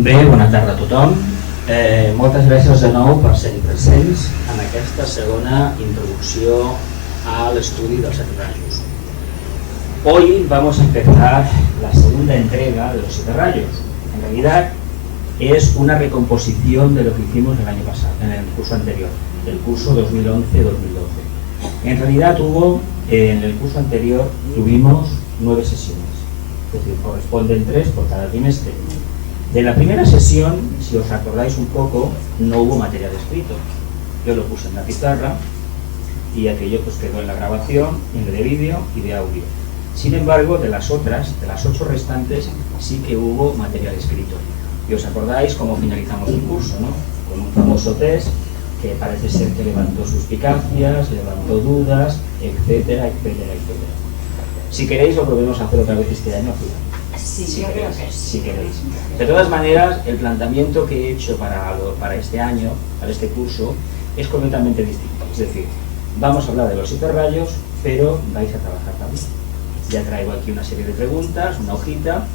Bé, bona tarda a tothom. Moltes gràcies de nou per ser-hi presents en aquesta segona introducció a l'estudi dels 7 rayos. Hoy vamos a empezar la segunda entrega de los 7 rayos. En realidad es una recomposición de lo que hicimos el año pasado, en el curso anterior, el curso 2011-2012. En realidad en el curso anterior tuvimos 9 sesiones, es decir, corresponden 3 por cada trimestre. De la primera sesión, si os acordáis un poco, no hubo material escrito. Yo lo puse en la pizarra y aquello pues quedó en la grabación, en de vídeo y de audio. Sin embargo, de las 8 restantes, sí que hubo material escrito. Y os acordáis cómo finalizamos el curso, ¿no? Con un famoso test que parece ser que levantó suspicacias, levantó dudas, etcétera, etcétera, etcétera. Si queréis, lo volvemos a hacer otra vez este año. Sí, si yo queréis, creo que sí. si queréis. De todas maneras, el planteamiento que he hecho para este año, para este curso, es completamente distinto. Es decir, vamos a hablar de los 7 rayos, pero vais a trabajar también. Ya traigo aquí una serie de preguntas, una hojita,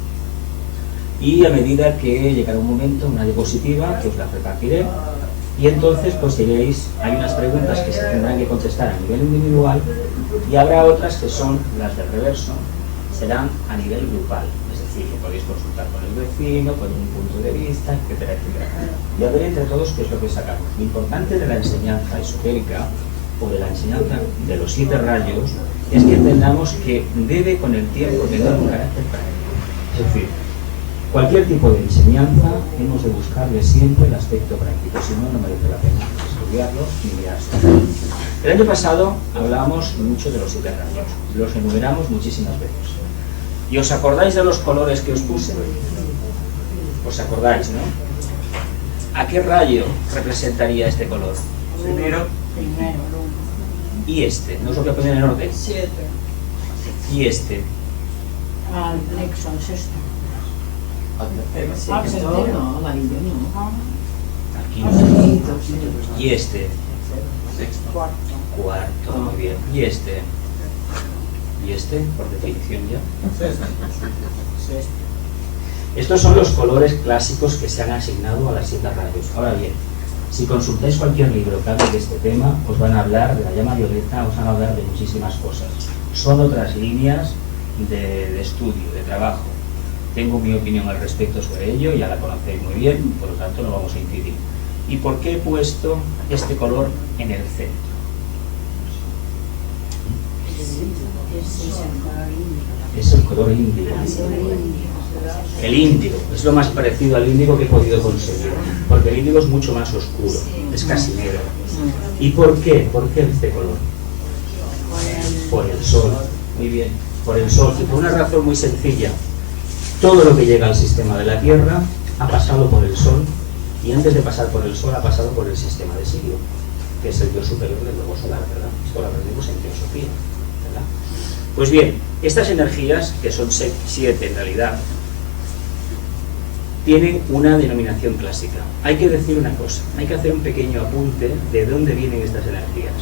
y a medida que llegará un momento, una diapositiva, que os la repartiré, y entonces pues diréis, hay unas preguntas que se tendrán que contestar a nivel individual, y habrá otras que son las del reverso, serán a nivel grupal, es decir, que podéis consultar con el vecino, con un punto de vista, etcétera, etcétera. Y a ver entre todos qué es lo que sacamos. Lo importante de la enseñanza esotérica o de la enseñanza de los 7 rayos es que entendamos que debe con el tiempo tener un carácter práctico. Es decir, cualquier tipo de enseñanza hemos de buscarle siempre el aspecto práctico, si no, no merece la pena estudiarlo ni mirarlo. El año pasado hablábamos mucho de los 7 rayos, los enumeramos muchísimas veces. ¿Y os acordáis de los colores que os puse? ¿Os acordáis, no? ¿A qué rayo representaría este color? Primero. ¿Y este? ¿No os lo voy a poner en orden? 7. ¿Y este? Al nexo, al sexto. Al sexto no, amarillo no. Aquí Al no. sexto, sí. ¿Y este? Cuarto. Cuarto, muy bien. ¿Y este? ¿Y este? Por definición ya. Sexto. Estos son los colores clásicos que se han asignado a las 7 rayos. Ahora bien, si consultáis cualquier libro que hable de este tema, os van a hablar de la llama violeta, os van a hablar de muchísimas cosas. Son otras líneas de estudio, de trabajo. Tengo mi opinión al respecto sobre ello, ya la conocéis muy bien, por lo tanto no vamos a incidir. ¿Y por qué he puesto este color en el centro? Es el color índigo. El índigo es lo más parecido al índigo que he podido conseguir, porque el índigo es mucho más oscuro, es casi negro. ¿Y por qué? ¿Por qué este color? Por el sol, muy bien, por el sol, y por una razón muy sencilla. Todo lo que llega al sistema de la Tierra ha pasado por el sol, y antes de pasar por el sol ha pasado por el sistema de Sirio, que es el dios superior del globo solar, ¿verdad? Esto lo aprendimos en teosofía, ¿verdad? Pues bien, estas energías, que son 7 en realidad, tienen una denominación clásica. Hay que decir una cosa, hay que hacer un pequeño apunte de dónde vienen estas energías.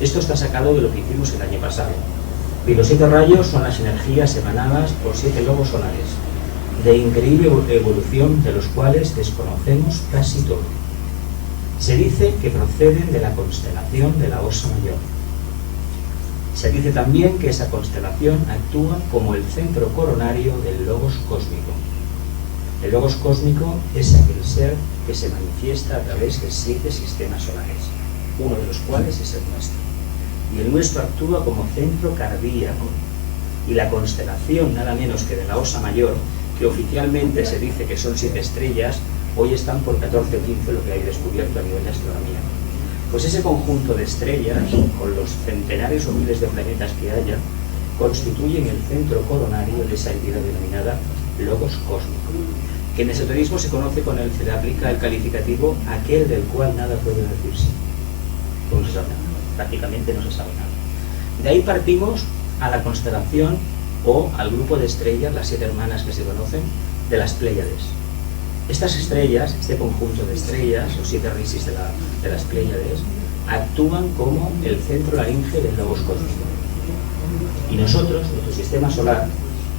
Esto está sacado de lo que hicimos el año pasado. Y los 7 rayos son las energías emanadas por 7 lobos solares, de increíble evolución, de los cuales desconocemos casi todo. Se dice que proceden de la constelación de la Osa Mayor. Se dice también que esa constelación actúa como el centro coronario del logos cósmico. El logos cósmico es aquel ser que se manifiesta a través de 7 sistemas solares, uno de los cuales es el nuestro. Y el nuestro actúa como centro cardíaco. Y la constelación, nada menos que de la Osa Mayor, que oficialmente se dice que son 7 estrellas, hoy están por 14 o 15 lo que hay descubierto a nivel de astronomía. Pues ese conjunto de estrellas, con los centenares o miles de planetas que haya, constituyen el centro coronario de esa entidad denominada logos cósmico, que en esoterismo se conoce se le aplica el calificativo aquel del cual nada puede decirse. ¿Cómo se sabe? Prácticamente no se sabe nada. De ahí partimos a la constelación o al grupo de estrellas, las 7 hermanas que se conocen, de las Pléyades. Estas estrellas, este conjunto de estrellas, los 7 risis de las Pléyades, actúan como el centro laringe del logos cósmico. Y nosotros, nuestro sistema solar,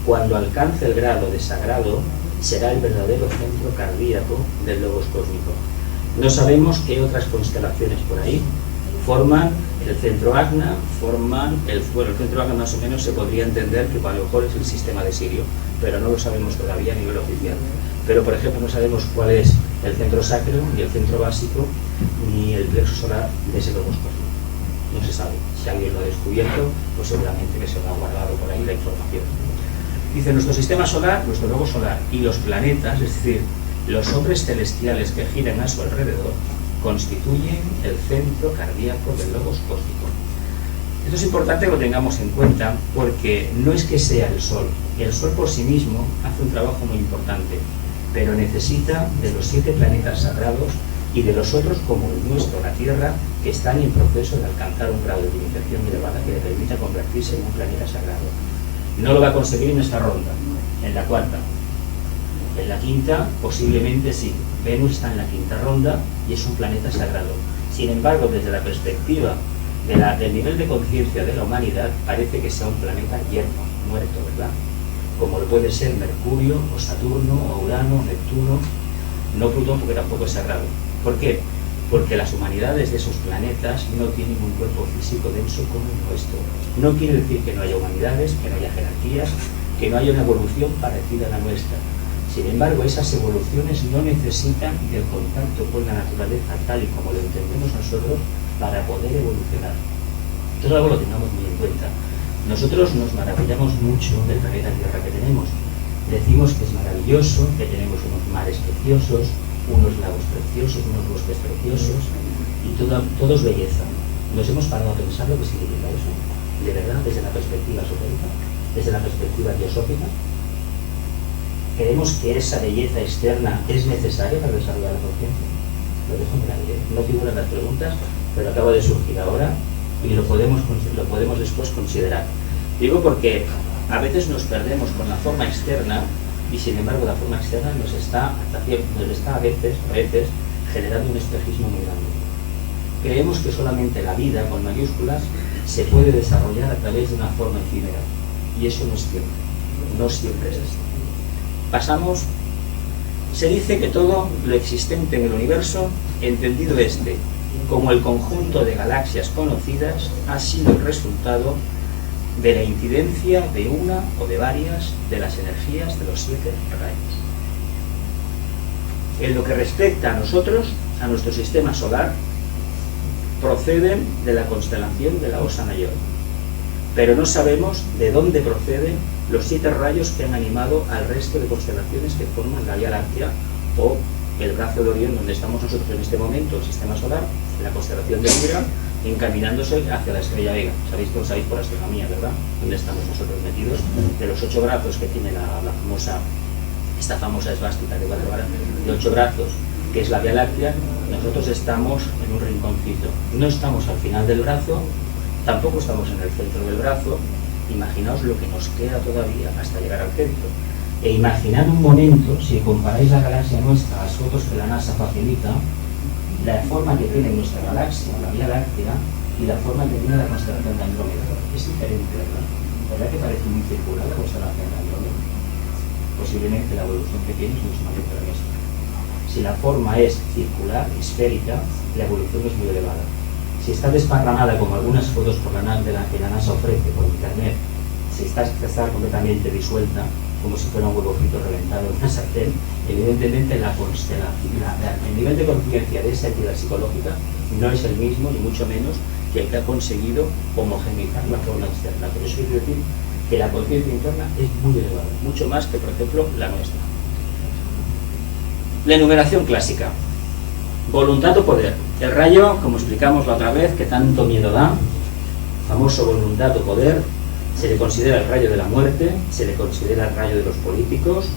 cuando alcance el grado de sagrado, será el verdadero centro cardíaco del logos cósmico. No sabemos qué otras constelaciones por ahí forman el centro Agna, el centro Agna más o menos se podría entender que a lo mejor es el sistema de Sirio, pero no lo sabemos todavía a nivel oficial. Pero por ejemplo no sabemos cuál es el centro sacro, ni el centro básico, ni el plexo solar de ese logos cósmico. No se sabe. Si alguien lo ha descubierto, pues seguramente que se lo ha guardado por ahí la información. Dice, nuestro sistema solar, nuestro logos solar y los planetas, es decir, los hombres celestiales que giran a su alrededor, constituyen el centro cardíaco del logos cósmico. Esto es importante que lo tengamos en cuenta porque no es que sea el Sol por sí mismo hace un trabajo muy importante, pero necesita de los 7 planetas sagrados y de los otros como el nuestro, la Tierra, que están en proceso de alcanzar un grado de limitación elevada que le permita convertirse en un planeta sagrado. No lo va a conseguir en esta ronda, en la cuarta. En la quinta, posiblemente sí. Venus está en la quinta ronda y es un planeta sagrado. Sin embargo, desde la perspectiva del nivel de conciencia de la humanidad, parece que sea un planeta yermo, muerto, ¿verdad? Como lo puede ser Mercurio, o Saturno, o Urano, Neptuno, no Plutón, porque tampoco es sagrado. ¿Por qué? Porque las humanidades de esos planetas no tienen un cuerpo físico denso como el nuestro. No quiere decir que no haya humanidades, que no haya jerarquías, que no haya una evolución parecida a la nuestra. Sin embargo, esas evoluciones no necesitan del contacto con la naturaleza tal y como lo entendemos nosotros para poder evolucionar. Esto es algo que lo tengamos muy en cuenta. Nosotros nos maravillamos mucho del planeta Tierra que tenemos. Decimos que es maravilloso, que tenemos unos mares preciosos, unos lagos preciosos, unos bosques preciosos, y todo es belleza. ¿Nos hemos parado a pensar lo que significa eso? De verdad, desde la perspectiva esotérica, desde la perspectiva teosófica. ¿Creemos que esa belleza externa es necesaria para desarrollar la conciencia? Lo dejo en el aire. No figuran las preguntas, pero acaba de surgir ahora y lo podemos después considerar. Digo porque a veces nos perdemos con la forma externa y sin embargo la forma externa nos está a veces generando un espejismo muy grande. Creemos que solamente la vida, con mayúsculas, se puede desarrollar a través de una forma efímera y eso no es cierto. No siempre es así. Se dice que todo lo existente en el universo, entendido como el conjunto de galaxias conocidas, ha sido el resultado de la incidencia de una o de varias de las energías de los 7 rayos. En lo que respecta a nosotros, a nuestro sistema solar, proceden de la constelación de la Osa Mayor, pero no sabemos de dónde proceden los 7 rayos que han animado al resto de constelaciones que forman la Vía Láctea o el brazo de Orión, donde estamos nosotros en este momento, el sistema solar, la constelación de Libra, encaminándose hacia la estrella Vega. Sabéis por astronomía, ¿verdad? Donde estamos nosotros metidos. De los 8 brazos que tiene esta famosa esvástica de 8 brazos, que es la Vía Láctea, nosotros estamos en un rinconcito. No estamos al final del brazo, tampoco estamos en el centro del brazo. Imaginaos lo que nos queda todavía hasta llegar al centro. E imaginad un momento, si comparáis la galaxia nuestra a las fotos que la NASA facilita, la forma que tiene nuestra galaxia, la Vía Láctea, y la forma que tiene la constelación de Andrómeda. Es diferente, ¿verdad? ¿Verdad que parece muy circular la constelación de Andrómeda? Posiblemente la evolución que tiene es mucho mayor que la nuestra. Si la forma es circular, esférica, la evolución es muy elevada. Si está desparramada, como algunas fotos que la NASA ofrece por internet, si está completamente disuelta, como si fuera un huevo frito reventado en una sartén, evidentemente la constelación, el nivel de conciencia de esa entidad psicológica no es el mismo, ni mucho menos, que el que ha conseguido homogeneizar la forma externa. Pero eso quiere decir que la conciencia interna es muy elevada, mucho más que, por ejemplo, la nuestra. La enumeración clásica. Voluntad o poder. El rayo, como explicamos la otra vez, que tanto miedo da, famoso voluntad o poder, se le considera el rayo de la muerte, se le considera el rayo de los políticos,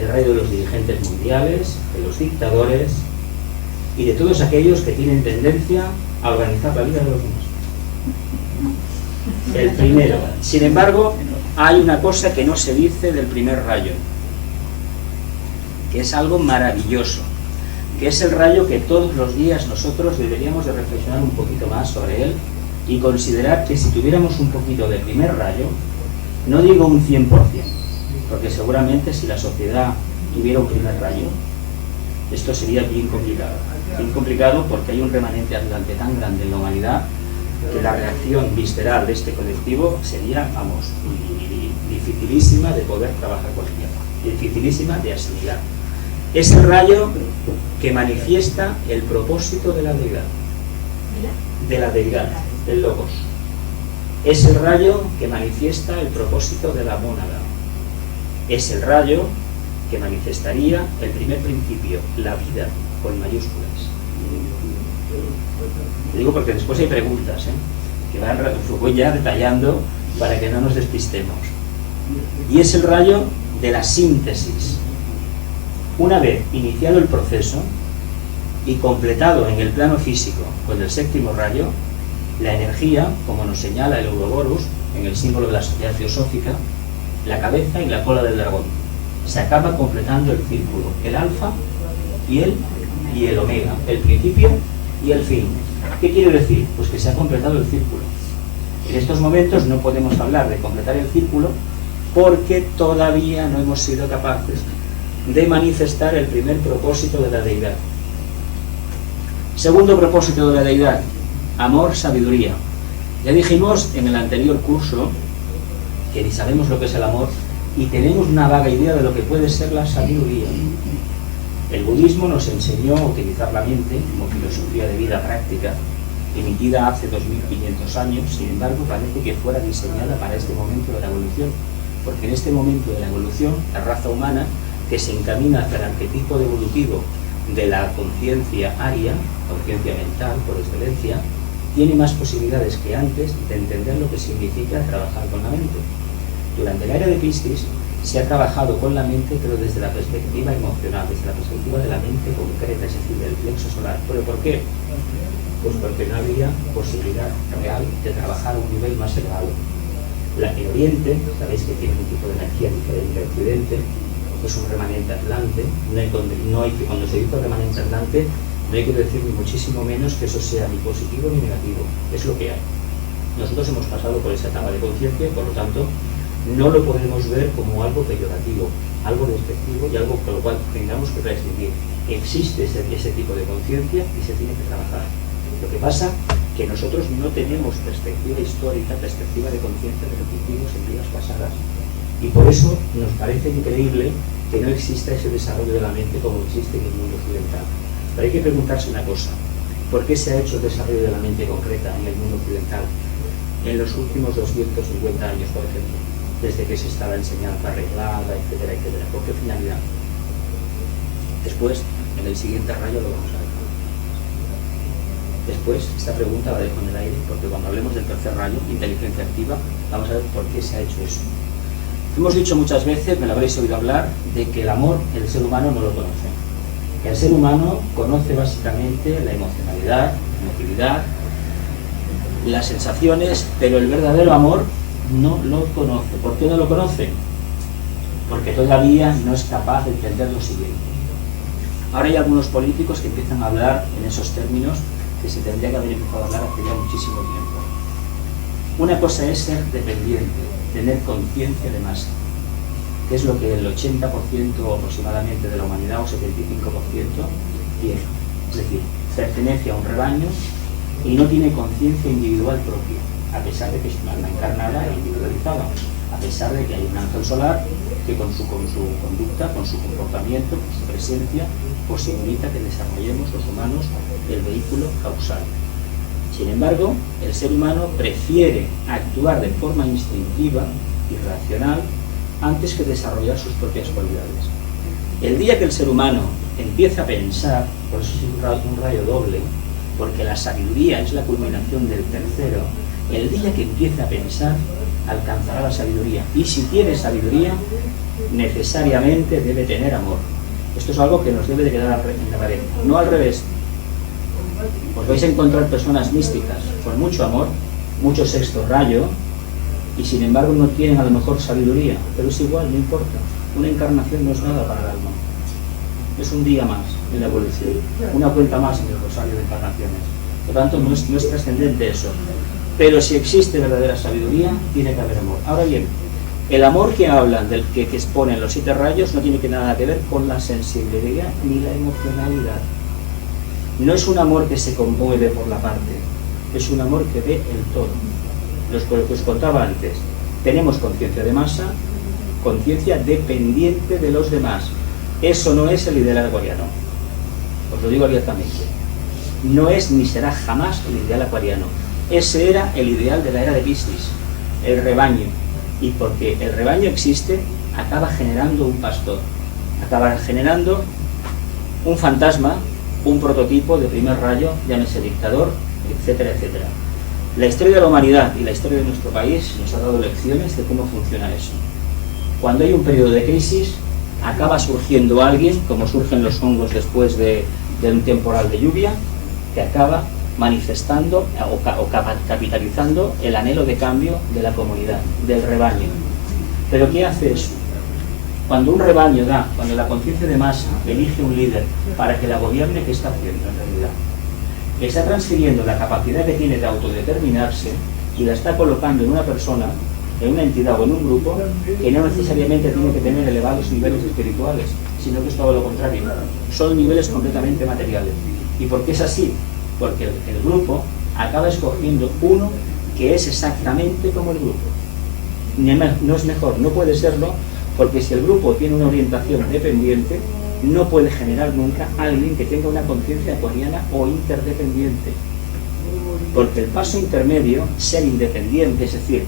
el rayo de los dirigentes mundiales, de los dictadores y de todos aquellos que tienen tendencia a organizar la vida de los demás. El primero. Sin embargo, hay una cosa que no se dice del primer rayo, que es algo maravilloso, que es el rayo que todos los días nosotros deberíamos de reflexionar un poquito más sobre él y considerar que si tuviéramos un poquito de primer rayo, no digo un 100%, porque seguramente si la sociedad tuviera un primer rayo. Esto sería bien complicado. Bien complicado porque hay un remanente andante tan grande en la humanidad que la reacción visceral de este colectivo sería, vamos, dificilísima de poder trabajar con ella, dificilísima de asimilar. Es el rayo que manifiesta el propósito de la deidad, del logos. Es el rayo que manifiesta el propósito de la mónada. Es el rayo que manifestaría el primer principio, la vida, con mayúsculas. Digo porque después hay preguntas, que voy ya detallando para que no nos despistemos. Y es el rayo de la síntesis. Una vez iniciado el proceso y completado en el plano físico con el séptimo rayo, la energía, como nos señala el Ouroboros en el símbolo de la sociedad teosófica, la cabeza y la cola del dragón, se acaba completando el círculo, el alfa y el omega, el principio y el fin. ¿Qué quiere decir? Pues que se ha completado el círculo. En estos momentos no podemos hablar de completar el círculo porque todavía no hemos sido capaces de manifestar el primer propósito de la deidad. Segundo propósito de la deidad, amor, sabiduría. Ya dijimos en el anterior curso que ni sabemos lo que es el amor y tenemos una vaga idea de lo que puede ser la sabiduría. El budismo nos enseñó a utilizar la mente como filosofía de vida práctica, emitida hace 2500 años, sin embargo parece que fuera diseñada para este momento de la evolución, porque en este momento de la evolución, la raza humana, que se encamina hacia el arquetipo evolutivo de la conciencia aria, conciencia mental por excelencia, tiene más posibilidades que antes de entender lo que significa trabajar con la mente. Durante la era de Piscis se ha trabajado con la mente, pero desde la perspectiva emocional, desde la perspectiva de la mente concreta, es decir, del plexo solar. ¿Pero por qué? Pues porque no había posibilidad real de trabajar a un nivel más elevado. En Oriente, sabéis que tiene un tipo de energía diferente a Occidente, es un remanente atlante. Cuando se dice remanente atlante, no hay que decir ni muchísimo menos que eso sea ni positivo ni negativo, es lo que hay. Nosotros hemos pasado por esa etapa de conciencia y por lo tanto no lo podemos ver como algo peyorativo, algo despectivo y algo con lo cual tengamos que prescindir. Existe ese tipo de conciencia y se tiene que trabajar. Lo que pasa que nosotros no tenemos perspectiva histórica, perspectiva de conciencia de lo que hicimos en vidas pasadas. Y por eso nos parece increíble que no exista ese desarrollo de la mente como existe en el mundo occidental. Pero hay que preguntarse una cosa: ¿por qué se ha hecho el desarrollo de la mente concreta en el mundo occidental en los últimos 250 años, por ejemplo? Desde que se está la enseñanza arreglada, etcétera, etcétera. ¿Por qué finalidad? Después, en el siguiente rayo lo vamos a ver. Después, esta pregunta la dejo en el aire, porque cuando hablemos del tercer rayo, inteligencia activa, vamos a ver por qué se ha hecho eso. Hemos dicho muchas veces, me lo habréis oído hablar, de que el amor el ser humano no lo conoce. El ser humano conoce básicamente la emocionalidad, la emotividad, las sensaciones, pero el verdadero amor no lo conoce. ¿Por qué no lo conoce? Porque todavía no es capaz de entender lo siguiente. Ahora hay algunos políticos que empiezan a hablar en esos términos que se tendría que haber empezado a hablar hace ya muchísimo tiempo. Una cosa es ser dependiente, tener conciencia de masa, que es lo que el 80% aproximadamente de la humanidad, o 75%, tiene. Es decir, pertenece a un rebaño y no tiene conciencia individual propia, a pesar de que es una alma encarnada e individualizada, a pesar de que hay un ángel solar que con su conducta, con su comportamiento, con su presencia, posibilita que desarrollemos los humanos el vehículo causal. Sin embargo, el ser humano prefiere actuar de forma instintiva y racional antes que desarrollar sus propias cualidades. El día que el ser humano empieza a pensar, por eso es un rayo doble, porque la sabiduría es la culminación del tercero, el día que empiece a pensar, alcanzará la sabiduría. Y si tiene sabiduría, necesariamente debe tener amor. Esto es algo que nos debe de quedar en la pared, no al revés. Os vais a encontrar personas místicas con mucho amor, mucho sexto rayo, y sin embargo no tienen a lo mejor sabiduría, pero es igual, no importa. Una encarnación no es nada para el alma. Es un día más en la evolución, una cuenta más en el rosario de encarnaciones. Por lo tanto, no es trascendente eso. Pero si existe verdadera sabiduría, tiene que haber amor. Ahora bien, El amor que hablan, del que exponen los 7 rayos, no tiene nada que ver con la sensibilidad ni la emocionalidad. No es un amor que se conmueve por la parte, es un amor que ve el todo. Lo que os contaba antes, tenemos conciencia de masa, conciencia dependiente de los demás. Eso no es el ideal acuariano, os lo digo abiertamente. No es ni será jamás el ideal acuariano. Ese era el ideal de la era de Piscis, el rebaño. Y porque el rebaño existe, acaba generando un pastor, acaba generando un fantasma, un prototipo de primer rayo, llámese dictador, etcétera, etcétera. La historia de la humanidad y la historia de nuestro país nos ha dado lecciones de cómo funciona eso. Cuando hay un periodo de crisis, acaba surgiendo alguien, como surgen los hongos después de un temporal de lluvia, que acaba manifestando o capitalizando el anhelo de cambio de la comunidad, del rebaño. ¿Pero qué hace eso? Cuando un rebaño cuando la conciencia de masa elige un líder para que la gobierne, ¿qué está haciendo en realidad? Está transfiriendo la capacidad que tiene de autodeterminarse y la está colocando en una persona, en una entidad o en un grupo que no necesariamente tiene que tener elevados niveles espirituales, sino que es todo lo contrario. Son niveles completamente materiales. ¿Y por qué es así? Porque el grupo acaba escogiendo uno que es exactamente como el grupo. No es mejor, no puede serlo, porque si el grupo tiene una orientación dependiente, no puede generar nunca a alguien que tenga una conciencia acuariana o interdependiente. Porque el paso intermedio, ser independiente, es decir,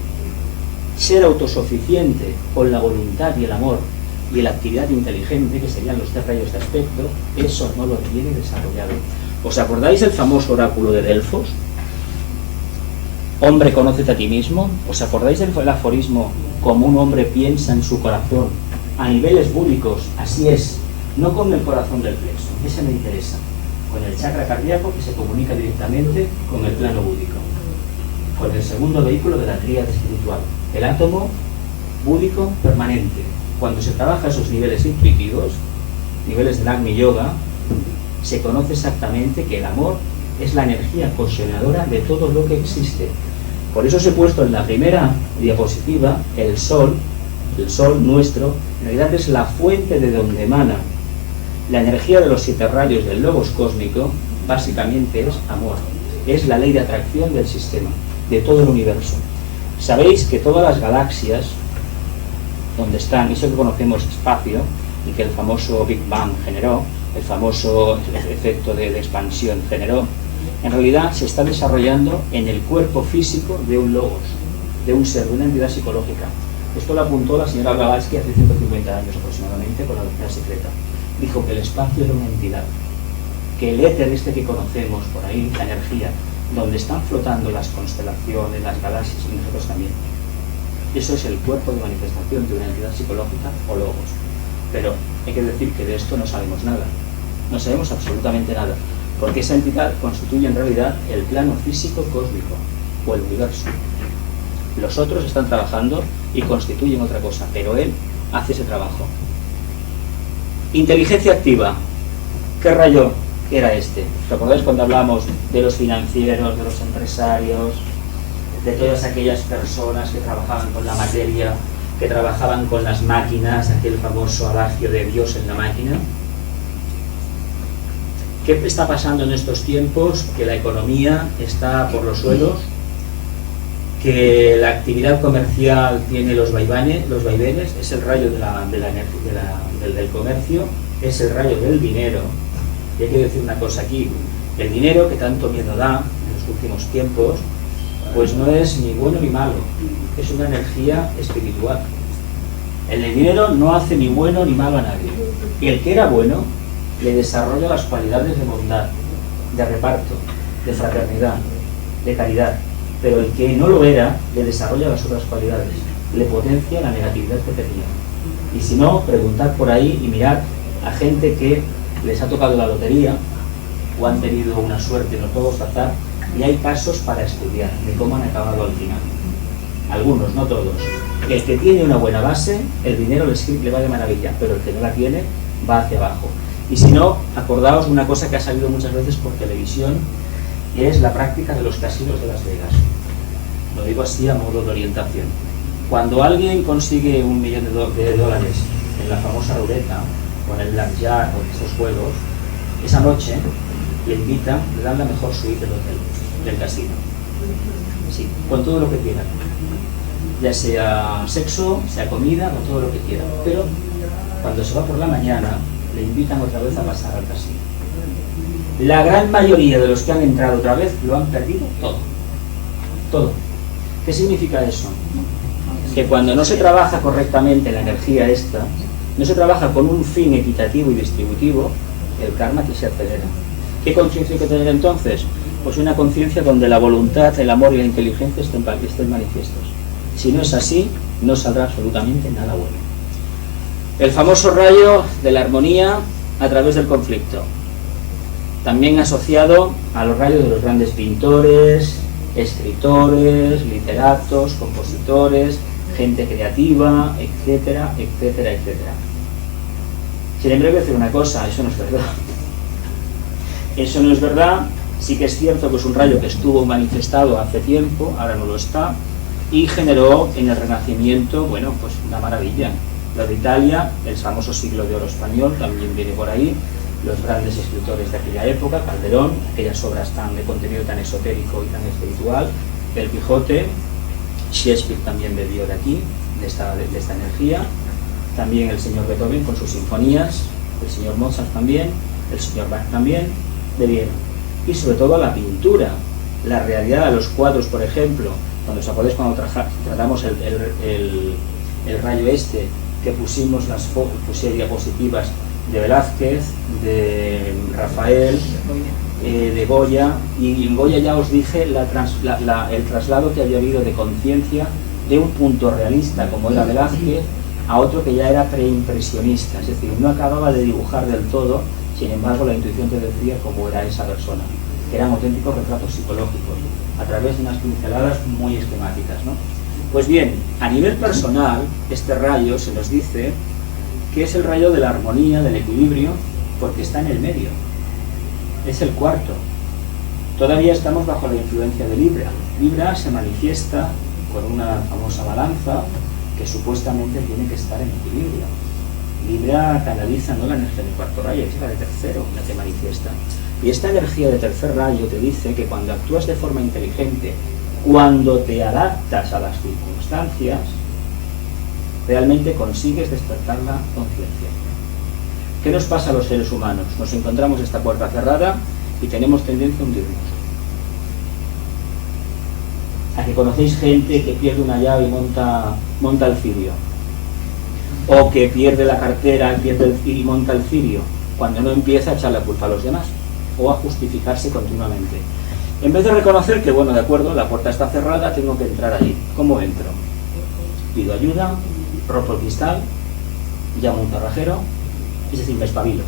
ser autosuficiente con la voluntad y el amor y la actividad inteligente, que serían los 3 rayos de aspecto, eso no lo tiene desarrollado. ¿Os acordáis del famoso oráculo de Delfos? Hombre, conócete a ti mismo. ¿Os acordáis del aforismo como un hombre piensa en su corazón? A niveles búdicos, así es, no con el corazón del plexo, ese me interesa, con el chakra cardíaco que se comunica directamente con el plano búdico, con el segundo vehículo de la tríada espiritual, el átomo búdico permanente. Cuando se trabaja esos niveles intuitivos, niveles del Agni Yoga, se conoce exactamente que el amor es la energía cohesionadora de todo lo que existe. Por eso os he puesto en la primera diapositiva el sol nuestro, en realidad es la fuente de donde emana la energía de los 7 rayos del logos cósmico. Básicamente es amor, es la ley de atracción del sistema, de todo el universo. Sabéis que todas las galaxias, donde están, eso que conocemos espacio, y que el famoso Big Bang generó, el famoso efecto de expansión generó, en realidad se está desarrollando en el cuerpo físico de un logos, de un ser, de una entidad psicológica. Esto lo apuntó la señora Blavatsky hace 150 años aproximadamente con la doctrina secreta. Dijo que el espacio era una entidad, que el éter este que conocemos por ahí, la energía, donde están flotando las constelaciones, las galaxias y nosotros también. Eso es el cuerpo de manifestación de una entidad psicológica o logos. Pero hay que decir que de esto no sabemos nada, no sabemos absolutamente nada, porque esa entidad constituye en realidad el plano físico cósmico o el universo. Los otros están trabajando y constituyen otra cosa, pero él hace ese trabajo. Inteligencia activa. ¿Qué rayo era este? ¿Recordáis cuando hablamos de los financieros, de los empresarios, de todas aquellas personas que trabajaban con la materia, que trabajaban con las máquinas, aquel famoso adagio de Dios en la máquina? ¿Qué está pasando en estos tiempos? Que la economía está por los suelos, que la actividad comercial tiene los vaivenes, es el rayo del comercio, es el rayo del dinero. Y hay que decir una cosa aquí, el dinero que tanto miedo da en los últimos tiempos, pues no es ni bueno ni malo, es una energía espiritual. El dinero no hace ni bueno ni malo a nadie. Y el que era bueno le desarrolla las cualidades de bondad, de reparto, de fraternidad, de caridad. Pero el que no lo era le desarrolla las otras cualidades, le potencia la negatividad que tenía. Y si no, preguntad por ahí y mirad a gente que les ha tocado la lotería o han tenido una suerte, no todos azar, y hay casos para estudiar de cómo han acabado al final. Algunos, no todos. El que tiene una buena base, el dinero le va de maravilla, pero el que no la tiene va hacia abajo. Y si no, acordaos de una cosa que ha salido muchas veces por televisión, y es la práctica de los casinos de Las Vegas. Lo digo así a modo de orientación. Cuando alguien consigue $1 millón de dólares en la famosa ruleta, o en el blackjack o en estos juegos, esa noche le invitan, le dan la mejor suite del hotel, del casino. Sí, con todo lo que quiera. Ya sea sexo, sea comida, con todo lo que quiera. Pero cuando se va por la mañana, le invitan otra vez a pasar al casino. La gran mayoría de los que han entrado otra vez lo han perdido todo. Todo. ¿Qué significa eso? Que cuando no se trabaja correctamente la energía esta, no se trabaja con un fin equitativo y distributivo, el karma que se acelera. ¿Qué conciencia hay que tener entonces? Pues una conciencia donde la voluntad, el amor y la inteligencia estén manifiestos. Si no es así, no saldrá absolutamente nada bueno. El famoso rayo de la armonía a través del conflicto, también asociado a los rayos de los grandes pintores, escritores, literatos, compositores, gente creativa, etcétera, etcétera, etcétera. Sin embargo, decir una cosa, eso no es verdad. Eso no es verdad. Sí que es cierto que es un rayo que estuvo manifestado hace tiempo, ahora no lo está, y generó en el Renacimiento, bueno, pues una maravilla. Lo de Italia, el famoso siglo de oro español, también viene por ahí, los grandes escritores de aquella época, Calderón, aquellas obras tan de contenido tan esotérico y tan espiritual, El Quijote, Shakespeare también bebió de aquí, de esta energía, también el señor Beethoven con sus sinfonías, el señor Mozart también, el señor Bach también, bebieron. Y sobre todo la pintura, la realidad de los cuadros, por ejemplo, cuando os acordáis cuando tratamos el rayo este, que pusimos puse diapositivas de Velázquez, de Rafael, de Goya, y en Goya ya os dije el traslado que había habido de conciencia de un punto realista como era Velázquez a otro que ya era preimpresionista, es decir, no acababa de dibujar del todo, sin embargo la intuición te decía cómo era esa persona, que eran auténticos retratos psicológicos, a través de unas pinceladas muy esquemáticas, ¿no? Pues bien, a nivel personal, este rayo se nos dice que es el rayo de la armonía, del equilibrio, porque está en el medio. Es el cuarto. Todavía estamos bajo la influencia de Libra. Libra se manifiesta con una famosa balanza que supuestamente tiene que estar en equilibrio. Libra canaliza no la energía del cuarto rayo, es la de tercero la que manifiesta. Y esta energía de tercer rayo te dice que cuando actúas de forma inteligente, cuando te adaptas a las circunstancias, realmente consigues despertar la conciencia. ¿Qué nos pasa a los seres humanos? Nos encontramos esta puerta cerrada y tenemos tendencia a hundirnos. ¿A que conocéis gente que pierde una llave y monta el cirio? O que pierde la cartera y monta el cirio, cuando no empieza a echar la culpa a los demás o a justificarse continuamente. En vez de reconocer que, bueno, de acuerdo, la puerta está cerrada, tengo que entrar allí. ¿Cómo entro? Pido ayuda, rompo el cristal, llamo a un cerrajero, es decir, me espabilo.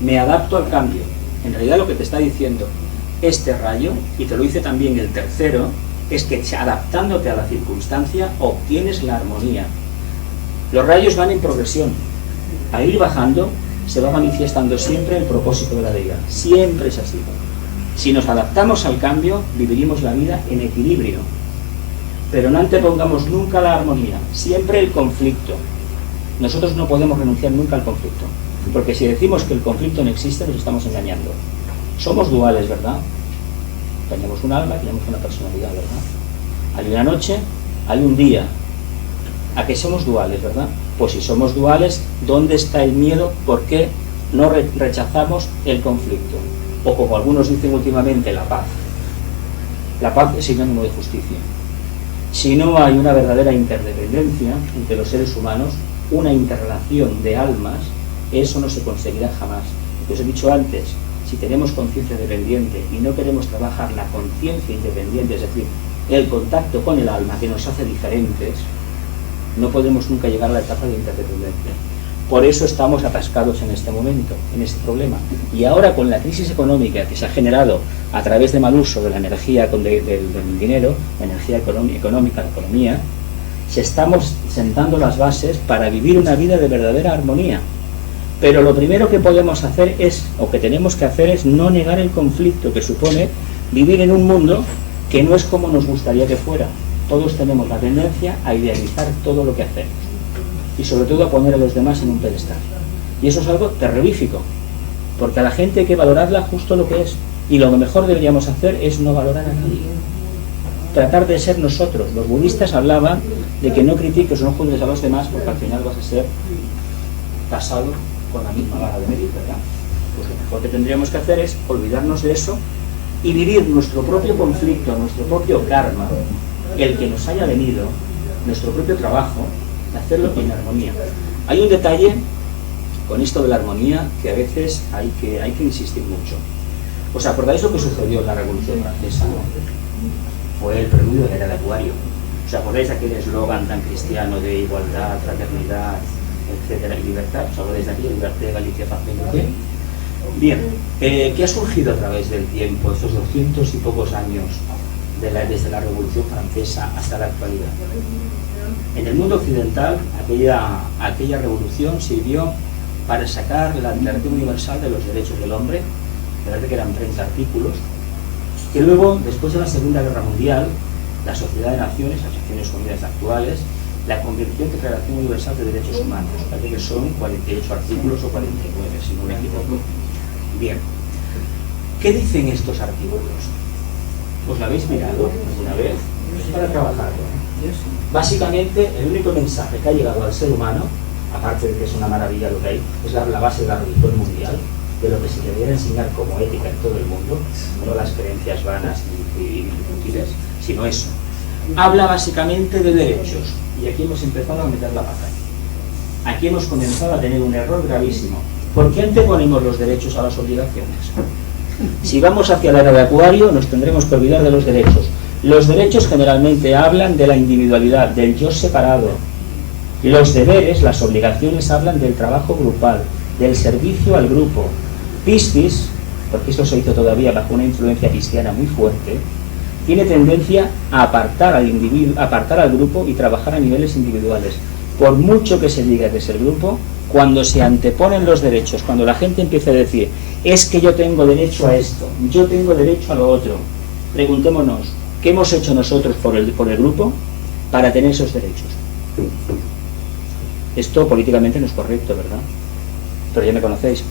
Me adapto al cambio. En realidad lo que te está diciendo este rayo, y te lo dice también el tercero, es que adaptándote a la circunstancia obtienes la armonía. Los rayos van en progresión. Al ir bajando se va manifestando siempre el propósito de la vida. Siempre es así. Si nos adaptamos al cambio, viviremos la vida en equilibrio. Pero no antepongamos nunca la armonía, siempre el conflicto. Nosotros no podemos renunciar nunca al conflicto, porque si decimos que el conflicto no existe, nos estamos engañando. Somos duales, ¿verdad? Tenemos un alma, tenemos una personalidad, ¿verdad? Hay una noche, hay un día. ¿A qué somos duales, verdad? Pues si somos duales, ¿dónde está el miedo? ¿Por qué no rechazamos el conflicto? O como algunos dicen últimamente, la paz. La paz es sinónimo de justicia. Si no hay una verdadera interdependencia entre los seres humanos, una interrelación de almas, eso no se conseguirá jamás. Os he dicho antes, si tenemos conciencia dependiente y no queremos trabajar la conciencia independiente, es decir, el contacto con el alma que nos hace diferentes, no podemos nunca llegar a la etapa de interdependencia. Por eso estamos atascados en este momento, en este problema. Y ahora con la crisis económica que se ha generado a través de mal uso de la energía del dinero, la energía económica, la economía, se estamos sentando las bases para vivir una vida de verdadera armonía. Pero lo primero que podemos hacer es, o que tenemos que hacer es no negar el conflicto que supone vivir en un mundo que no es como nos gustaría que fuera. Todos tenemos la tendencia a idealizar todo lo que hacemos y sobre todo a poner a los demás en un pedestal. Y eso es algo terrorífico, porque a la gente hay que valorarla justo lo que es. Y lo que mejor deberíamos hacer es no valorar a nadie. Tratar de ser nosotros. Los budistas hablaban de que no critiques o no juzgues a los demás porque al final vas a ser tasado con la misma vara de medir, ¿verdad? Pues lo mejor que tendríamos que hacer es olvidarnos de eso y vivir nuestro propio conflicto, nuestro propio karma, el que nos haya venido, nuestro propio trabajo, hacerlo en armonía. Hay un detalle con esto de la armonía que a veces hay que insistir mucho. ¿Os acordáis lo que sucedió en la Revolución Francesa? Fue el preludio de la era de Acuario. ¿Os acordáis de aquel eslogan tan cristiano de igualdad, fraternidad, etcétera, y libertad? ¿Os acordáis de aquello? Liberté, Galicia, paz, ¿qué? Bien, ¿qué ha surgido a través del tiempo, estos 200 y pocos años, desde la Revolución Francesa hasta la actualidad? En el mundo occidental, aquella revolución sirvió para sacar la Declaración Universal de los Derechos del Hombre, parece que eran 30 artículos, que luego, después de la Segunda Guerra Mundial, la Sociedad de Naciones, las Naciones Unidas actuales, la convirtió en Declaración Universal de Derechos Humanos, parece que son 48 artículos o 49, si no me equivoco. Bien, ¿qué dicen estos artículos? ¿Os lo habéis mirado alguna vez? Es para trabajarlo. Básicamente, el único mensaje que ha llegado al ser humano, aparte de que es una maravilla lo que hay, es la base de la religión mundial, de lo que se debería enseñar como ética en todo el mundo, no las creencias vanas y inútiles, sino eso. Habla básicamente de derechos, y aquí hemos empezado a meter la pata. Aquí hemos comenzado a tener un error gravísimo. ¿Por qué anteponemos los derechos a las obligaciones? Si vamos hacia la era de Acuario, nos tendremos que olvidar de los derechos. Los derechos generalmente hablan de la individualidad, del yo separado. Los deberes, las obligaciones, hablan del trabajo grupal, del servicio al grupo. Piscis, porque esto se hizo todavía bajo una influencia cristiana muy fuerte, tiene tendencia a apartar al individuo, apartar al grupo y trabajar a niveles individuales. Por mucho que se diga que es el grupo, cuando se anteponen los derechos, cuando la gente empieza a decir, es que yo tengo derecho a esto, yo tengo derecho a lo otro, preguntémonos, ¿qué hemos hecho nosotros por el grupo para tener esos derechos? Esto políticamente no es correcto, ¿verdad? Pero ya me conocéis,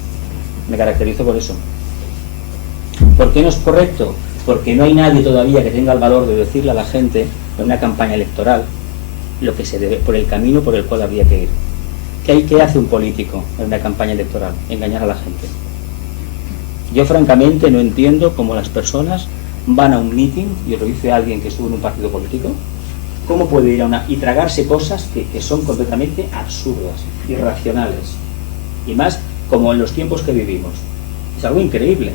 me caracterizo por eso. ¿Por qué no es correcto? Porque no hay nadie todavía que tenga el valor de decirle a la gente en una campaña electoral lo que se debe, por el camino por el cual habría que ir. ¿Qué hace un político en una campaña electoral? Engañar a la gente. Yo francamente no entiendo cómo las personas van a un meeting, y os lo dice alguien que estuvo en un partido político, cómo puede ir y tragarse cosas que son completamente absurdas, irracionales, y más como en los tiempos que vivimos. Es algo increíble.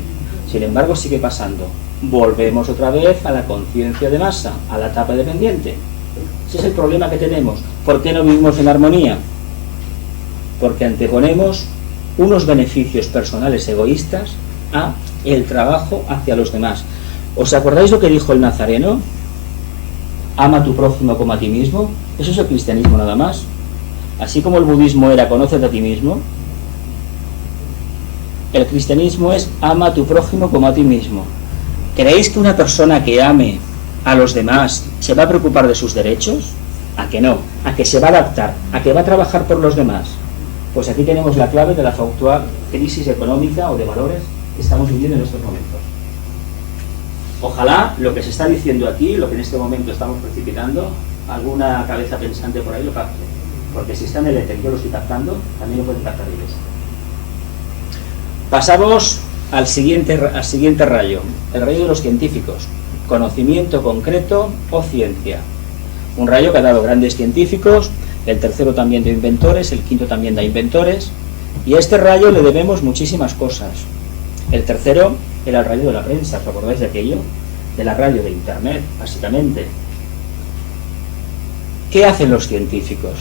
Sin embargo, sigue pasando. Volvemos otra vez a la conciencia de masa, a la etapa dependiente. Ese es el problema que tenemos. ¿Por qué no vivimos en armonía? Porque anteponemos unos beneficios personales egoístas a el trabajo hacia los demás. ¿Os acordáis lo que dijo el Nazareno? Ama a tu prójimo como a ti mismo. Eso es el cristianismo nada más. Así como el budismo era conócete a ti mismo, el cristianismo es ama a tu prójimo como a ti mismo. ¿Creéis que una persona que ame a los demás se va a preocupar de sus derechos? ¿A que no? ¿A que se va a adaptar? ¿A que va a trabajar por los demás? Pues aquí tenemos la clave de la actual crisis económica o de valores que estamos viviendo en estos momentos. Ojalá lo que se está diciendo aquí, lo que en este momento estamos precipitando, alguna cabeza pensante por ahí lo capte. Porque si está en el éter y yo lo estoy captando, también lo pueden captar ellos. Pasamos al siguiente rayo, el rayo de los científicos, conocimiento concreto o ciencia. Un rayo que ha dado grandes científicos, el tercero también de inventores, el quinto también de inventores, y a este rayo le debemos muchísimas cosas. El tercero era el rayo de la prensa, ¿os acordáis de aquello? De la radio, de internet, básicamente. ¿Qué hacen los científicos?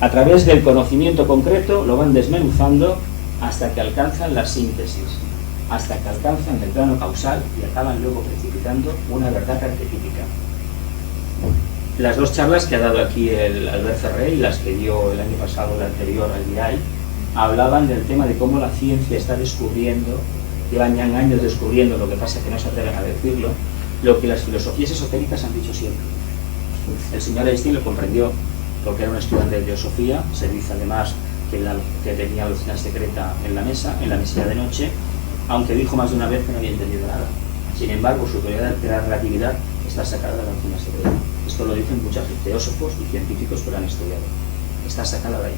A través del conocimiento concreto lo van desmenuzando hasta que alcanzan la síntesis, hasta que alcanzan el plano causal y acaban luego precipitando una verdad arquetípica. Las dos charlas que ha dado aquí el Albert Ferrer y las que dio el año pasado, el anterior al IAI, hablaban del tema de cómo la ciencia está descubriendo, llevan ya años descubriendo, lo que pasa es que no se atreven a decirlo, lo que las filosofías esotéricas han dicho siempre. El señor Einstein lo comprendió porque era un estudiante de teosofía. Se dice además que tenía la cena secreta en la mesilla de noche, aunque dijo más de una vez que no había entendido nada. Sin embargo, su teoría de la relatividad está sacada de la cena secreta. Esto lo dicen muchos teósofos y científicos que lo han estudiado. Está sacada de ahí.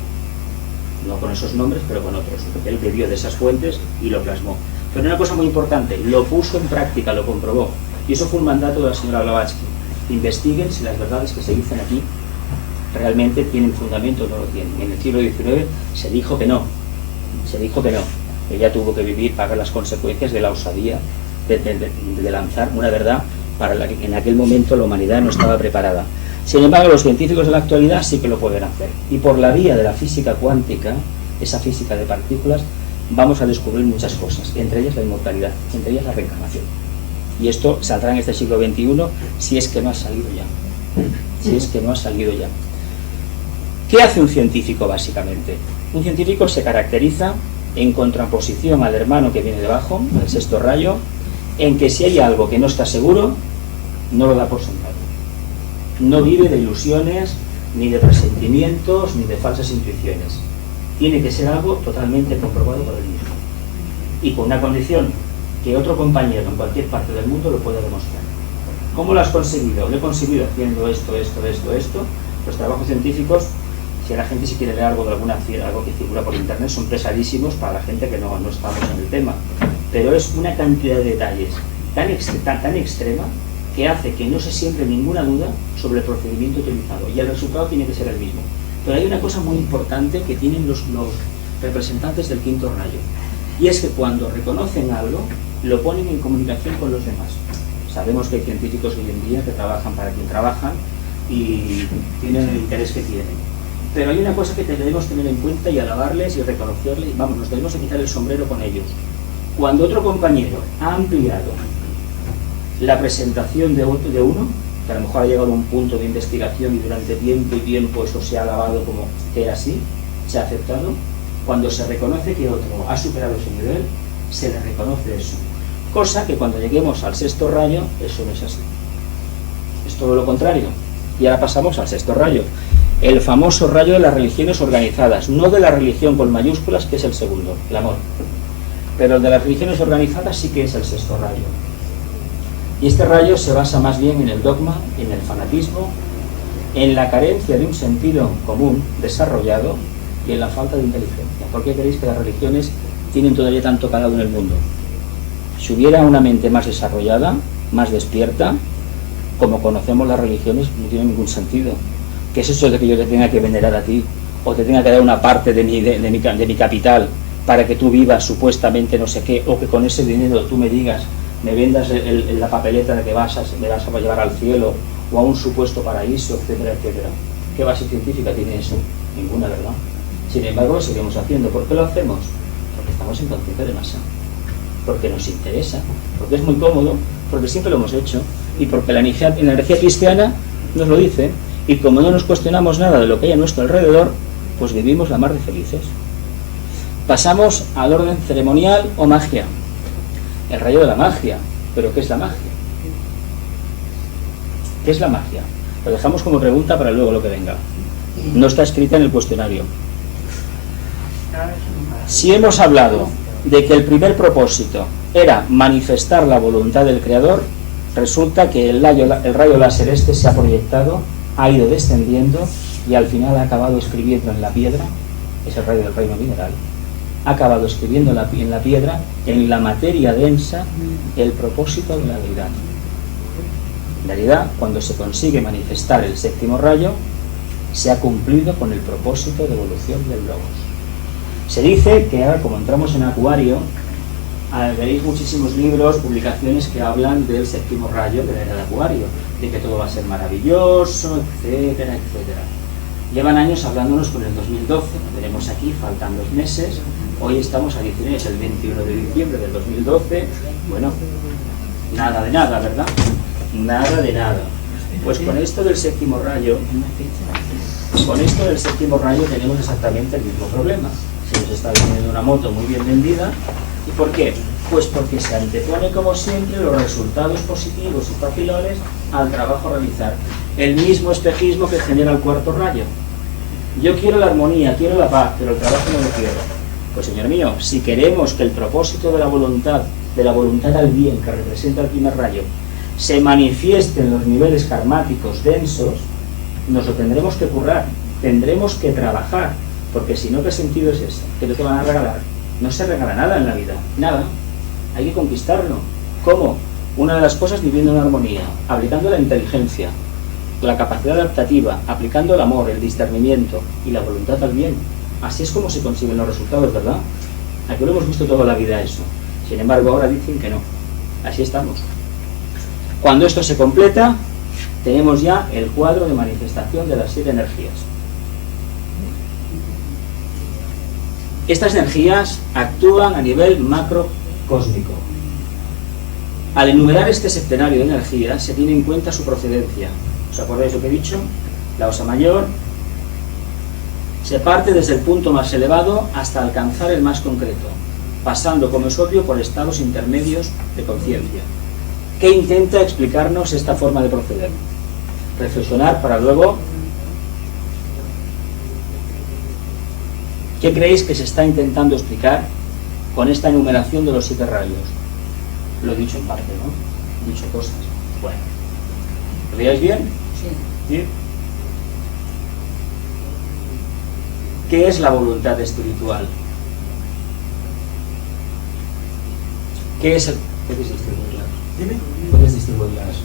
No con esos nombres, pero con otros. Él bebió de esas fuentes y lo plasmó. Pero una cosa muy importante, lo puso en práctica, lo comprobó. Y eso fue un mandato de la señora Blavatsky. Investiguen si las verdades que se dicen aquí realmente tienen fundamento o no lo tienen. En el siglo XIX se dijo que no. Ella tuvo que pagar las consecuencias de la osadía de lanzar una verdad para la que en aquel momento la humanidad no estaba preparada. Sin embargo, los científicos de la actualidad sí que lo pueden hacer. Y por la vía de la física cuántica, esa física de partículas, vamos a descubrir muchas cosas, entre ellas la inmortalidad, entre ellas la reencarnación. Y esto saldrá en este siglo XXI si es que no ha salido ya. ¿Qué hace un científico básicamente? Un científico se caracteriza en contraposición al hermano que viene debajo, el sexto rayo, en que si hay algo que no está seguro, no lo da por sentado. No vive de ilusiones, ni de presentimientos, ni de falsas intuiciones. Tiene que ser algo totalmente comprobado por él mismo. Y con una condición, que otro compañero en cualquier parte del mundo lo pueda demostrar. ¿Cómo lo has conseguido? Lo he conseguido haciendo esto. Los trabajos científicos, si a la gente se quiere leer algo de algo que figura por internet, son pesadísimos para la gente que no estamos en el tema. Pero es una cantidad de detalles tan extrema que hace que no se siembre ninguna duda sobre el procedimiento utilizado, y el resultado tiene que ser el mismo. Pero hay una cosa muy importante que tienen los representantes del quinto rayo, y es que cuando reconocen algo, lo ponen en comunicación con los demás. Sabemos que hay científicos hoy en día que trabajan para quien trabajan y tienen el interés que tienen. Pero hay una cosa que debemos tener en cuenta y alabarles y reconocerles, nos debemos quitar el sombrero con ellos. Cuando otro compañero ha ampliado la presentación de uno, que a lo mejor ha llegado a un punto de investigación y durante tiempo eso se ha alabado como que era así, se ha aceptado, cuando se reconoce que otro ha superado ese nivel, se le reconoce eso. Cosa que cuando lleguemos al sexto rayo, eso no es así. Es todo lo contrario. Y ahora pasamos al sexto rayo. El famoso rayo de las religiones organizadas, no de la religión con mayúsculas, que es el segundo, el amor. Pero el de las religiones organizadas sí que es el sexto rayo. Y este rayo se basa más bien en el dogma, en el fanatismo, en la carencia de un sentido común desarrollado y en la falta de inteligencia. ¿Por qué creéis que las religiones tienen todavía tanto calado en el mundo? Si hubiera una mente más desarrollada, más despierta, como conocemos las religiones, no tiene ningún sentido. ¿Qué es eso de que yo te tenga que venerar a ti? O te tenga que dar una parte de mi capital para que tú vivas supuestamente no sé qué, o que con ese dinero tú me digas, me vendas la papeleta de que me vas a llevar al cielo o a un supuesto paraíso, etcétera, etcétera. ¿Qué base científica tiene eso? Ninguna, ¿verdad? Sin embargo, lo seguimos haciendo. ¿Por qué lo hacemos? Porque estamos en conciencia de masa, porque nos interesa, porque es muy cómodo, porque siempre lo hemos hecho y porque la energía cristiana nos lo dice. Y como no nos cuestionamos nada de lo que hay a nuestro alrededor, pues vivimos la mar de felices. Pasamos al orden ceremonial o magia. El rayo de la magia. ¿Pero qué es la magia? ¿Qué es la magia? Lo dejamos como pregunta para luego lo que venga. No está escrita en el cuestionario. Si hemos hablado de que el primer propósito era manifestar la voluntad del Creador, resulta que el rayo láser este se ha proyectado, ha ido descendiendo y al final ha acabado escribiendo en la piedra, es el rayo del reino mineral, ha acabado escribiendo en la piedra, en la materia densa, el propósito de la deidad. En realidad, cuando se consigue manifestar el séptimo rayo, se ha cumplido con el propósito de evolución del logos. Se dice que ahora, como entramos en Acuario, veréis muchísimos libros, publicaciones que hablan del séptimo rayo de la era de Acuario, de que todo va a ser maravilloso, etcétera, etcétera. Llevan años hablándonos con el 2012, lo veremos aquí, faltan 2 meses, hoy estamos a 19, es el 21 de diciembre del 2012, bueno, nada de nada, ¿verdad? Nada de nada. Pues con esto del séptimo rayo tenemos exactamente el mismo problema. Se nos está vendiendo una moto muy bien vendida. ¿Y por qué? Pues porque se antepone, como siempre, los resultados positivos y facilones al trabajo a realizar. El mismo espejismo que genera el cuarto rayo. Yo quiero la armonía, quiero la paz, pero el trabajo no lo quiero. Pues señor mío, si queremos que el propósito de la voluntad al bien que representa el primer rayo, se manifieste en los niveles karmáticos densos, nos lo tendremos que currar, tendremos que trabajar, porque si no, ¿qué sentido es eso? ¿Qué te van a regalar? No se regala nada en la vida, nada. Hay que conquistarlo. ¿Cómo? Una de las cosas, viviendo en armonía, aplicando la inteligencia, la capacidad adaptativa, aplicando el amor, el discernimiento y la voluntad al bien. Así es como se consiguen los resultados, ¿verdad? Aquí lo hemos visto toda la vida eso. Sin embargo, ahora dicen que no. Así estamos. Cuando esto se completa, tenemos ya el cuadro de manifestación de las 7 energías. Estas energías actúan a nivel macrocósmico. Al enumerar este septenario de energías, se tiene en cuenta su procedencia. ¿Os acordáis lo que he dicho? La Osa Mayor se parte desde el punto más elevado hasta alcanzar el más concreto, pasando, como es obvio, por estados intermedios de conciencia. ¿Qué intenta explicarnos esta forma de proceder? Reflexionar para luego... ¿Qué creéis que se está intentando explicar con esta enumeración de los 7 rayos? Lo he dicho en parte, ¿no? He dicho cosas. Bueno. ¿Lo veis bien? Sí. ¿Sí? ¿Qué es la voluntad espiritual? ¿Qué es el...? ¿Puedes distinguirlas? Dime. ¿Puedes distinguir las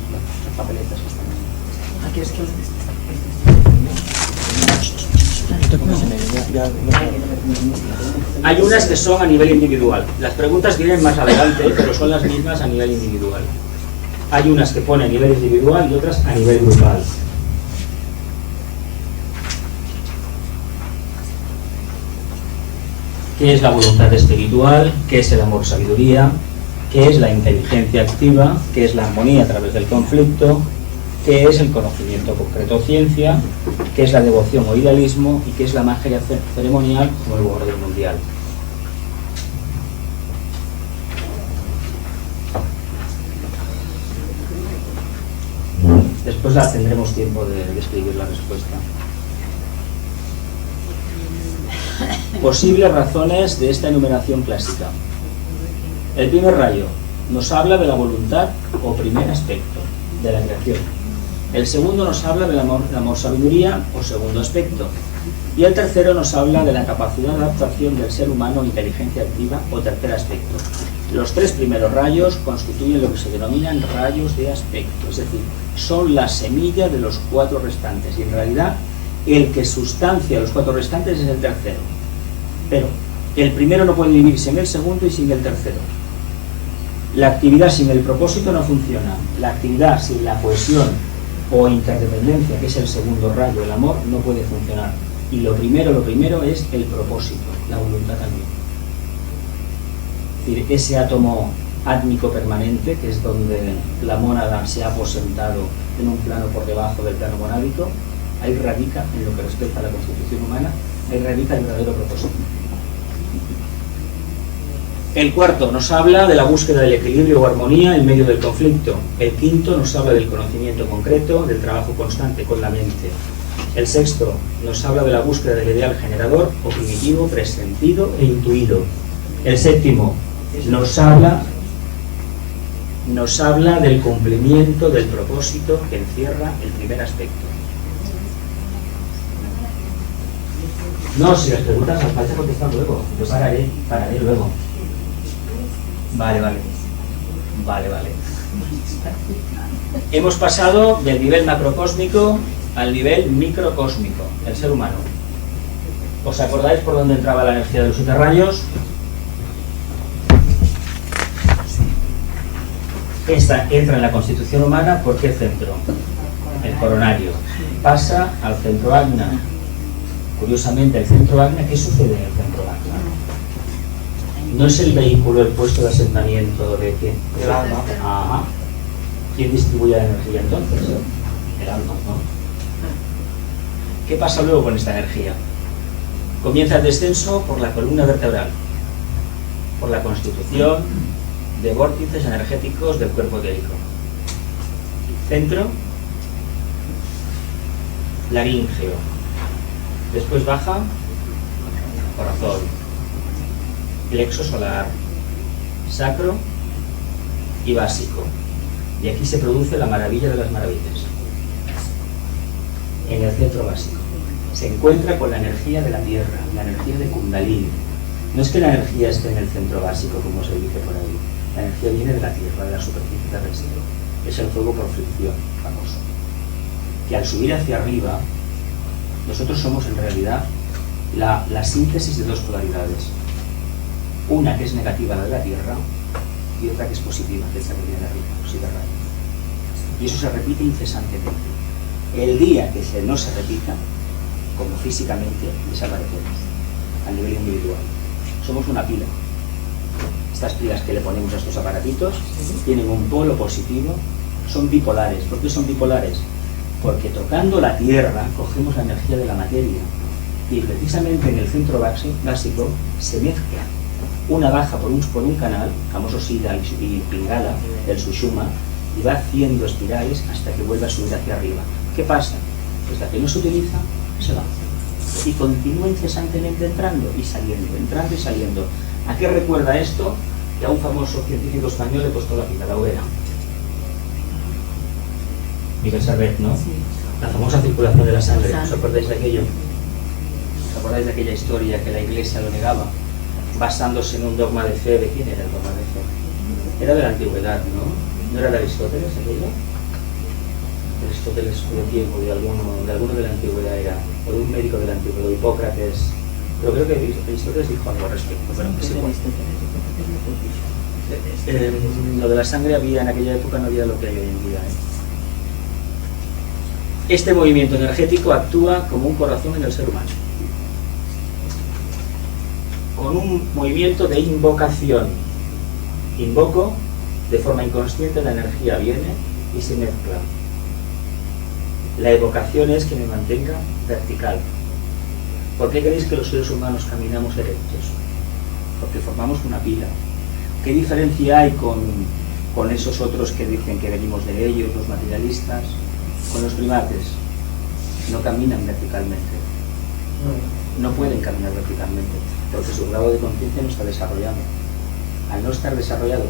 papeletas que están ahí? Aquí es que Hay unas que son a nivel individual. Las preguntas vienen más adelante, pero son las mismas a nivel individual. Hay unas que pone a nivel individual y otras a nivel grupal. ¿Qué es la voluntad espiritual? ¿Qué es el amor-sabiduría? ¿Qué es la inteligencia activa? ¿Qué es la armonía a través del conflicto? ¿Qué es el conocimiento concreto o ciencia? ¿Qué es la devoción o idealismo? ¿Y qué es la magia ceremonial como el orden mundial? Después tendremos tiempo de escribir la respuesta. Posibles razones de esta enumeración clásica. El primer rayo nos habla de la voluntad o primer aspecto de la creación. El segundo nos habla del amor sabiduría o segundo aspecto. Y el tercero nos habla de la capacidad de adaptación del ser humano, inteligencia activa o tercer aspecto. Los 3 primeros rayos constituyen lo que se denominan rayos de aspecto, es decir, son la semilla de los 4 restantes. Y en realidad el que sustancia los 4 restantes es el tercero. Pero el primero no puede vivir sin el segundo y sin el tercero. La actividad sin el propósito no funciona. La actividad sin la cohesión o interdependencia, que es el segundo rayo, el amor, no puede funcionar. Y lo primero es el propósito, la voluntad también. Es decir, ese átomo átmico permanente, que es donde la mónada se ha aposentado en un plano por debajo del plano monádico, ahí radica, en lo que respecta a la constitución humana, ahí radica el verdadero propósito. El cuarto nos habla de la búsqueda del equilibrio o armonía en medio del conflicto. El quinto nos habla del conocimiento concreto, del trabajo constante con la mente. El sexto nos habla de la búsqueda del ideal generador o primitivo, presentido e intuido. El séptimo nos habla del cumplimiento del propósito que encierra el primer aspecto. No, si las preguntas las vais a contestar luego. Yo pararé luego. Vale. Hemos pasado del nivel macrocósmico al nivel microcósmico, el ser humano. ¿Os acordáis por dónde entraba la energía de los 7 rayos? Esta entra en la constitución humana, ¿por qué centro? El coronario. Pasa al centro agna. Curiosamente, el centro agna, ¿qué sucede en el centro agna? ¿No es el vehículo, el puesto de asentamiento de qué? El alma. Ajá. ¿Quién distribuye la energía entonces? El alma, ¿no? ¿Qué pasa luego con esta energía? Comienza el descenso por la columna vertebral, por la constitución de vórtices energéticos del cuerpo etérico. Centro, laríngeo. Después baja, corazón, plexo solar, sacro y básico. Y aquí se produce la maravilla de las maravillas. En el centro básico se encuentra con la energía de la tierra, la energía de Kundalini. No es que la energía esté en el centro básico, como se dice por ahí. La energía viene de la tierra, de la superficie terrestre. Es el fuego por fricción, famoso. Que al subir hacia arriba, nosotros somos en realidad la síntesis de dos polaridades. Una que es negativa, la de la tierra, y otra que es positiva, que es la que viene de arriba, los 7 rayos. Y eso se repite incesantemente. El día que no se repita, como físicamente, desaparecemos a nivel individual. Somos una pila. Estas pilas que le ponemos a estos aparatitos tienen un polo positivo, son bipolares. ¿Por qué son bipolares? Porque tocando la tierra cogemos la energía de la materia y precisamente en el centro básico se mezcla. Una baja por un canal, famoso Siddha y Pingala, el Sushumna, y va haciendo espirales hasta que vuelve a subir hacia arriba. ¿Qué pasa? Pues la que no se utiliza, se va. Y continúa incesantemente entrando y saliendo. ¿A qué recuerda esto? Que a un famoso científico español le puesto la pila, la hoguera. Miguel Servet, ¿no? La famosa circulación de la sangre. ¿Os acordáis de aquello? ¿Os acordáis de aquella historia que la Iglesia lo negaba? Basándose en un dogma de fe. ¿De quién era el dogma de fe? Era de la antigüedad, ¿no? ¿No era de Aristóteles aquello? Aristóteles fue tiempo de alguno de la antigüedad era, o de un médico de la antigüedad, de Hipócrates. Pero creo que Aristóteles dijo algo al respecto, pero no sé cuál. Lo de la sangre había en aquella época, no había lo que hay hoy en día. Este movimiento energético actúa como un corazón en el ser humano, con un movimiento de invocación. Invoco, de forma inconsciente la energía viene y se mezcla. La evocación es que me mantenga vertical. ¿Por qué creéis que los seres humanos caminamos erectos? Porque formamos una pila. ¿Qué diferencia hay con esos otros que dicen que venimos de ellos, los materialistas? Con los primates. No caminan verticalmente. No pueden caminar verticalmente, porque su grado de conciencia no está desarrollado. Al no estar desarrollado,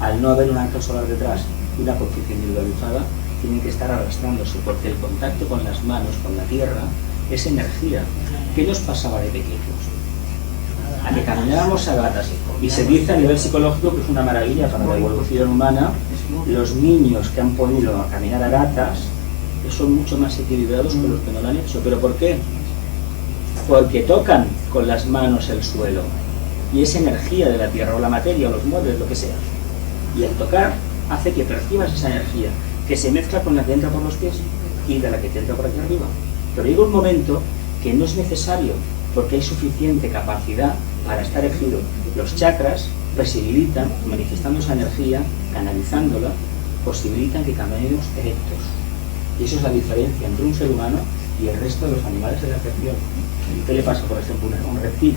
al no haber un ancla solar detrás y una conciencia individualizada, tienen que estar arrastrándose, porque el contacto con las manos, con la tierra, es energía. ¿Qué nos pasaba de pequeños? A que caminábamos a gatas. Y se dice a nivel psicológico que es una maravilla para la evolución humana. Los niños que han podido caminar a gatas son mucho más equilibrados que los que no lo han hecho. ¿Pero por qué? Porque tocan con las manos el suelo. Y es energía de la tierra, o la materia, o los muebles, lo que sea. Y el tocar hace que percibas esa energía, que se mezcla con la que entra por los pies y de la que te entra por aquí arriba. Pero llega un momento que no es necesario, porque hay suficiente capacidad para estar erguido. Los chakras posibilitan, manifestando esa energía, canalizándola, posibilitan que caminemos erectos. Y eso es la diferencia entre un ser humano y el resto de los animales de la creación. ¿Qué le pasa, por ejemplo, a un reptil?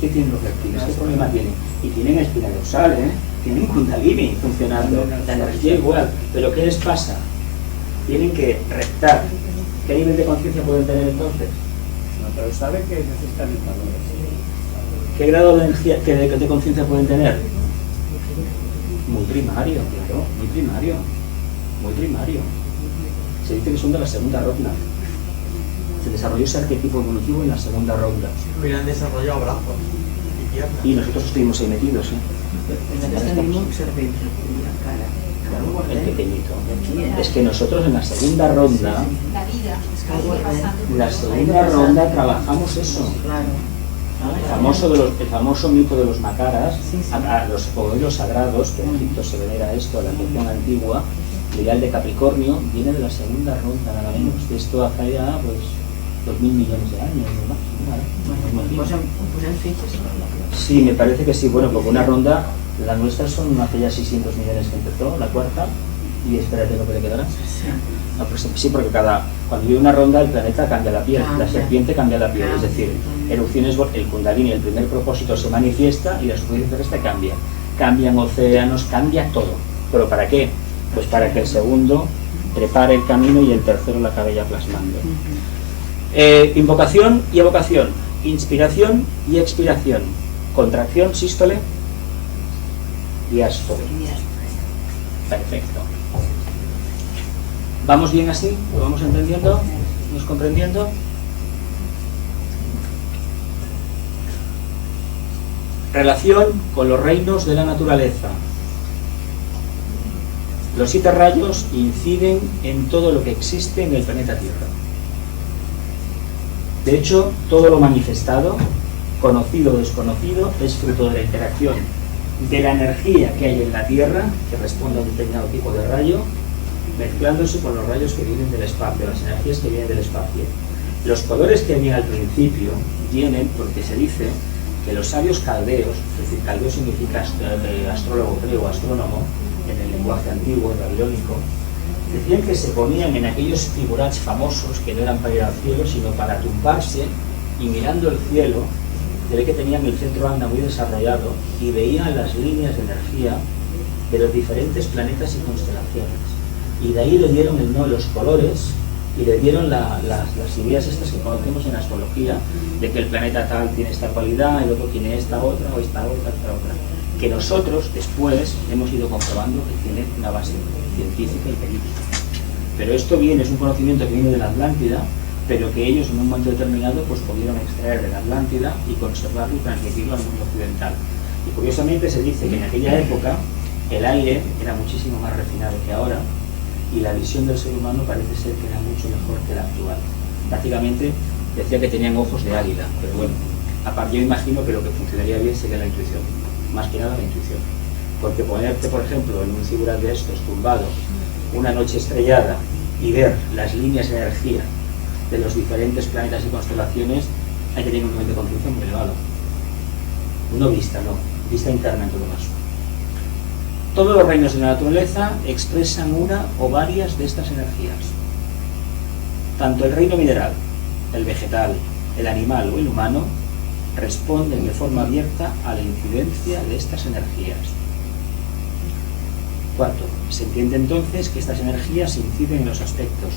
¿Qué tienen los reptiles? ¿Qué problema tienen? Y tienen espina dorsal, tienen Kundalini funcionando, la energía igual. ¿Pero qué les pasa? Tienen que rectar. ¿Qué nivel de conciencia pueden tener entonces? No, pero saben que necesitan el valor. ¿Qué grado de energía, de conciencia pueden tener? Muy primario, claro, muy primario. Muy primario. Se dice que son de la segunda ronda. Se desarrolló ese arquetipo evolutivo en la segunda ronda. Hubieran desarrollado brazos y piernas. Y nosotros estuvimos ahí metidos, el pequeñito. Es que nosotros en la segunda ronda, trabajamos eso. El famoso mito de los macaras, los cocodrilos sagrados, que en Egipto se venera esto, la religión antigua, el ideal de Capricornio, viene de la segunda ronda, nada menos. De esto hace ya, pues, 2.000 millones de años, ¿no? Sí, me parece que sí. Bueno, porque una ronda, la nuestra son hace ya 600 millones que empezó, la cuarta, y espérate lo que le quedará. No, pues sí, porque cuando vive una ronda el planeta cambia la piel, la serpiente cambia la piel, es decir, erupciones, el Kundalini, el primer propósito se manifiesta y la superficie terrestre cambia. Cambian océanos, cambia todo. ¿Pero para qué? Pues para que el segundo prepare el camino y el tercero la acabe ya plasmando. Invocación y evocación, inspiración y expiración, contracción, sístole, diástole. Perfecto. ¿Vamos bien así? ¿Lo vamos entendiendo? ¿Nos comprendiendo? Relación con los reinos de la naturaleza. Los 7 rayos inciden en todo lo que existe en el planeta Tierra. De hecho, todo lo manifestado, conocido o desconocido, es fruto de la interacción de la energía que hay en la Tierra, que responde a un determinado tipo de rayo, mezclándose con los rayos que vienen del espacio, las energías que vienen del espacio. Los colores que vienen al principio vienen porque se dice que los sabios caldeos, es decir, caldeo significa astrólogo griego, astrónomo, en el lenguaje antiguo, babilónico, decían que se ponían en aquellos figurats famosos que no eran para ir al cielo, sino para tumbarse y mirando el cielo, de que tenían el centro anda muy desarrollado y veían las líneas de energía de los diferentes planetas y constelaciones. Y de ahí le dieron el nombre, los colores, y le dieron las ideas estas que conocemos en astrología, de que el planeta tal tiene esta cualidad, el otro tiene esta otra, o esta otra, esta otra. Que nosotros después hemos ido comprobando que tiene una base científica y política. Pero esto es un conocimiento que viene de la Atlántida, pero que ellos en un momento determinado pues pudieron extraer de la Atlántida y conservarlo y transmitirlo al mundo occidental. Y curiosamente se dice que en aquella época el aire era muchísimo más refinado que ahora y la visión del ser humano parece ser que era mucho mejor que la actual. Prácticamente decía que tenían ojos de águila, pero bueno, aparte yo imagino que lo que funcionaría bien sería la intuición, más que nada la intuición. Porque ponerte, por ejemplo, en un figural de estos tumbado, una noche estrellada y ver las líneas de energía de los diferentes planetas y constelaciones, hay que tener un nivel de conciencia muy elevado. No vista interna en todo caso. Todos los reinos de la naturaleza expresan una o varias de estas energías. Tanto el reino mineral, el vegetal, el animal o el humano responden de forma abierta a la incidencia de estas energías. Cuarto, se entiende entonces que estas energías inciden en los aspectos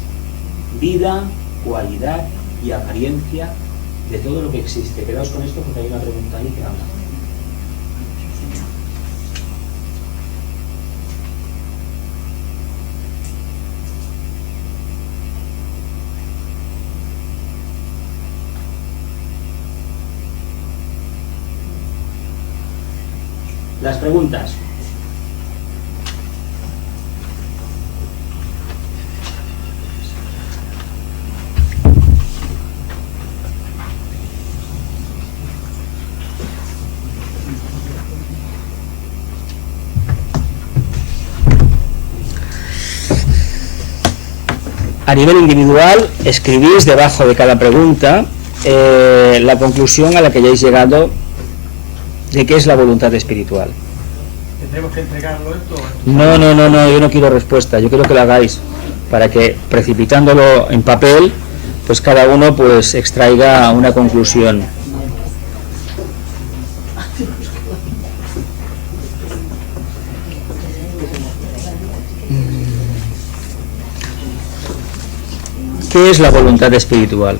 vida, cualidad y apariencia de todo lo que existe. Quedaos con esto porque hay una pregunta ahí que habla. Las preguntas. A nivel individual, escribís debajo de cada pregunta la conclusión a la que hayáis llegado de qué es la voluntad espiritual. ¿Tendremos que entregarlo esto? No, yo no quiero respuesta, yo quiero que lo hagáis para que, precipitándolo en papel, pues cada uno pues extraiga una conclusión. ¿Qué es la voluntad espiritual?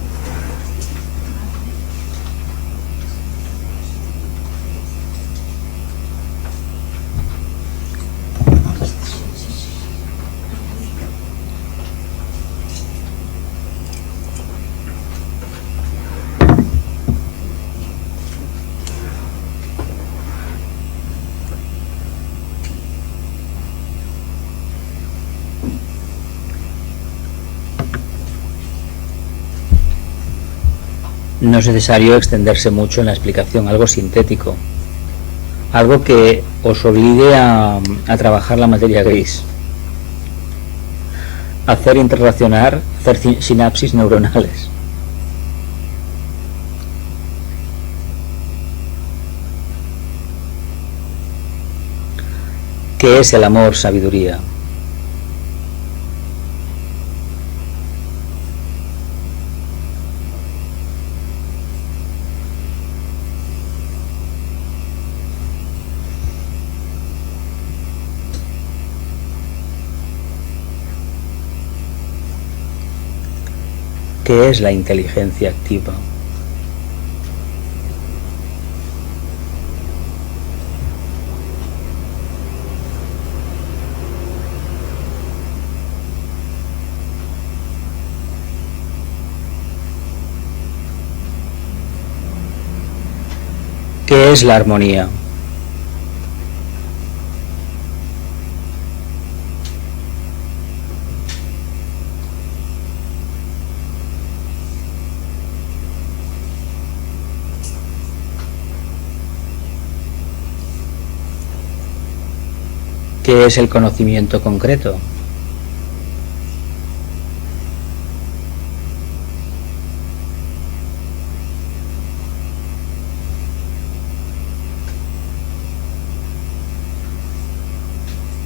No es necesario extenderse mucho en la explicación, algo sintético, algo que os obligue a trabajar la materia gris, hacer interrelacionar, hacer sinapsis neuronales. ¿Qué es el amor, sabiduría? ¿Qué es la inteligencia activa? ¿Qué es la armonía? ¿Qué es el conocimiento concreto?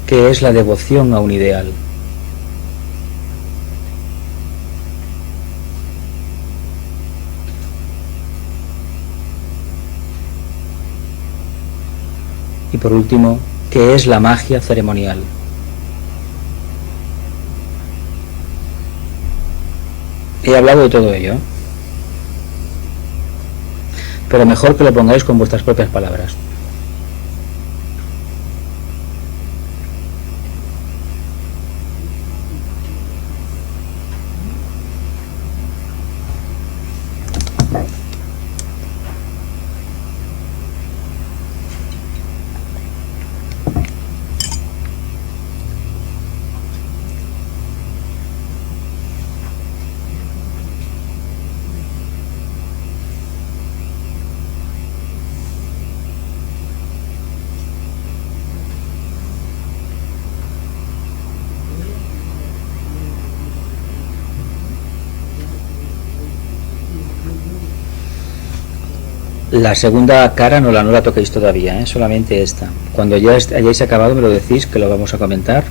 ¿Qué es la devoción a un ideal? Y por último, ¿qué es la magia ceremonial? He hablado de todo ello, pero mejor que lo pongáis con vuestras propias palabras. La segunda cara no la toquéis todavía, solamente esta. Cuando ya hayáis acabado me lo decís, que lo vamos a comentar.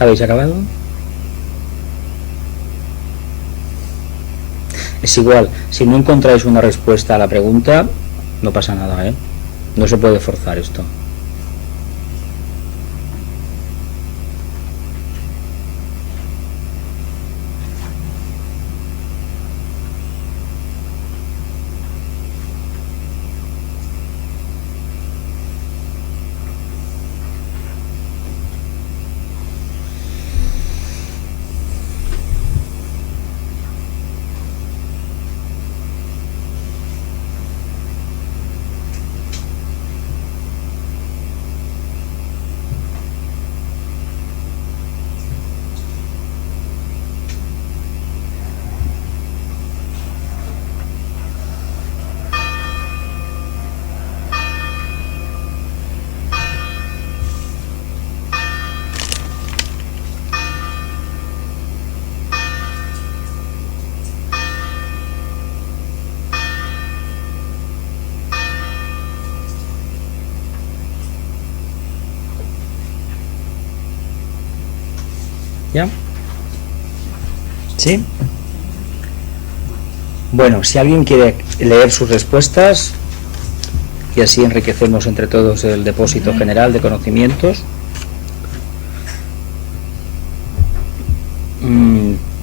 ¿Habéis acabado? Es igual, si no encontráis una respuesta a la pregunta, no pasa nada, No se puede forzar esto. ¿Ya? ¿Sí? Bueno, si alguien quiere leer sus respuestas y así enriquecemos entre todos el depósito general de conocimientos.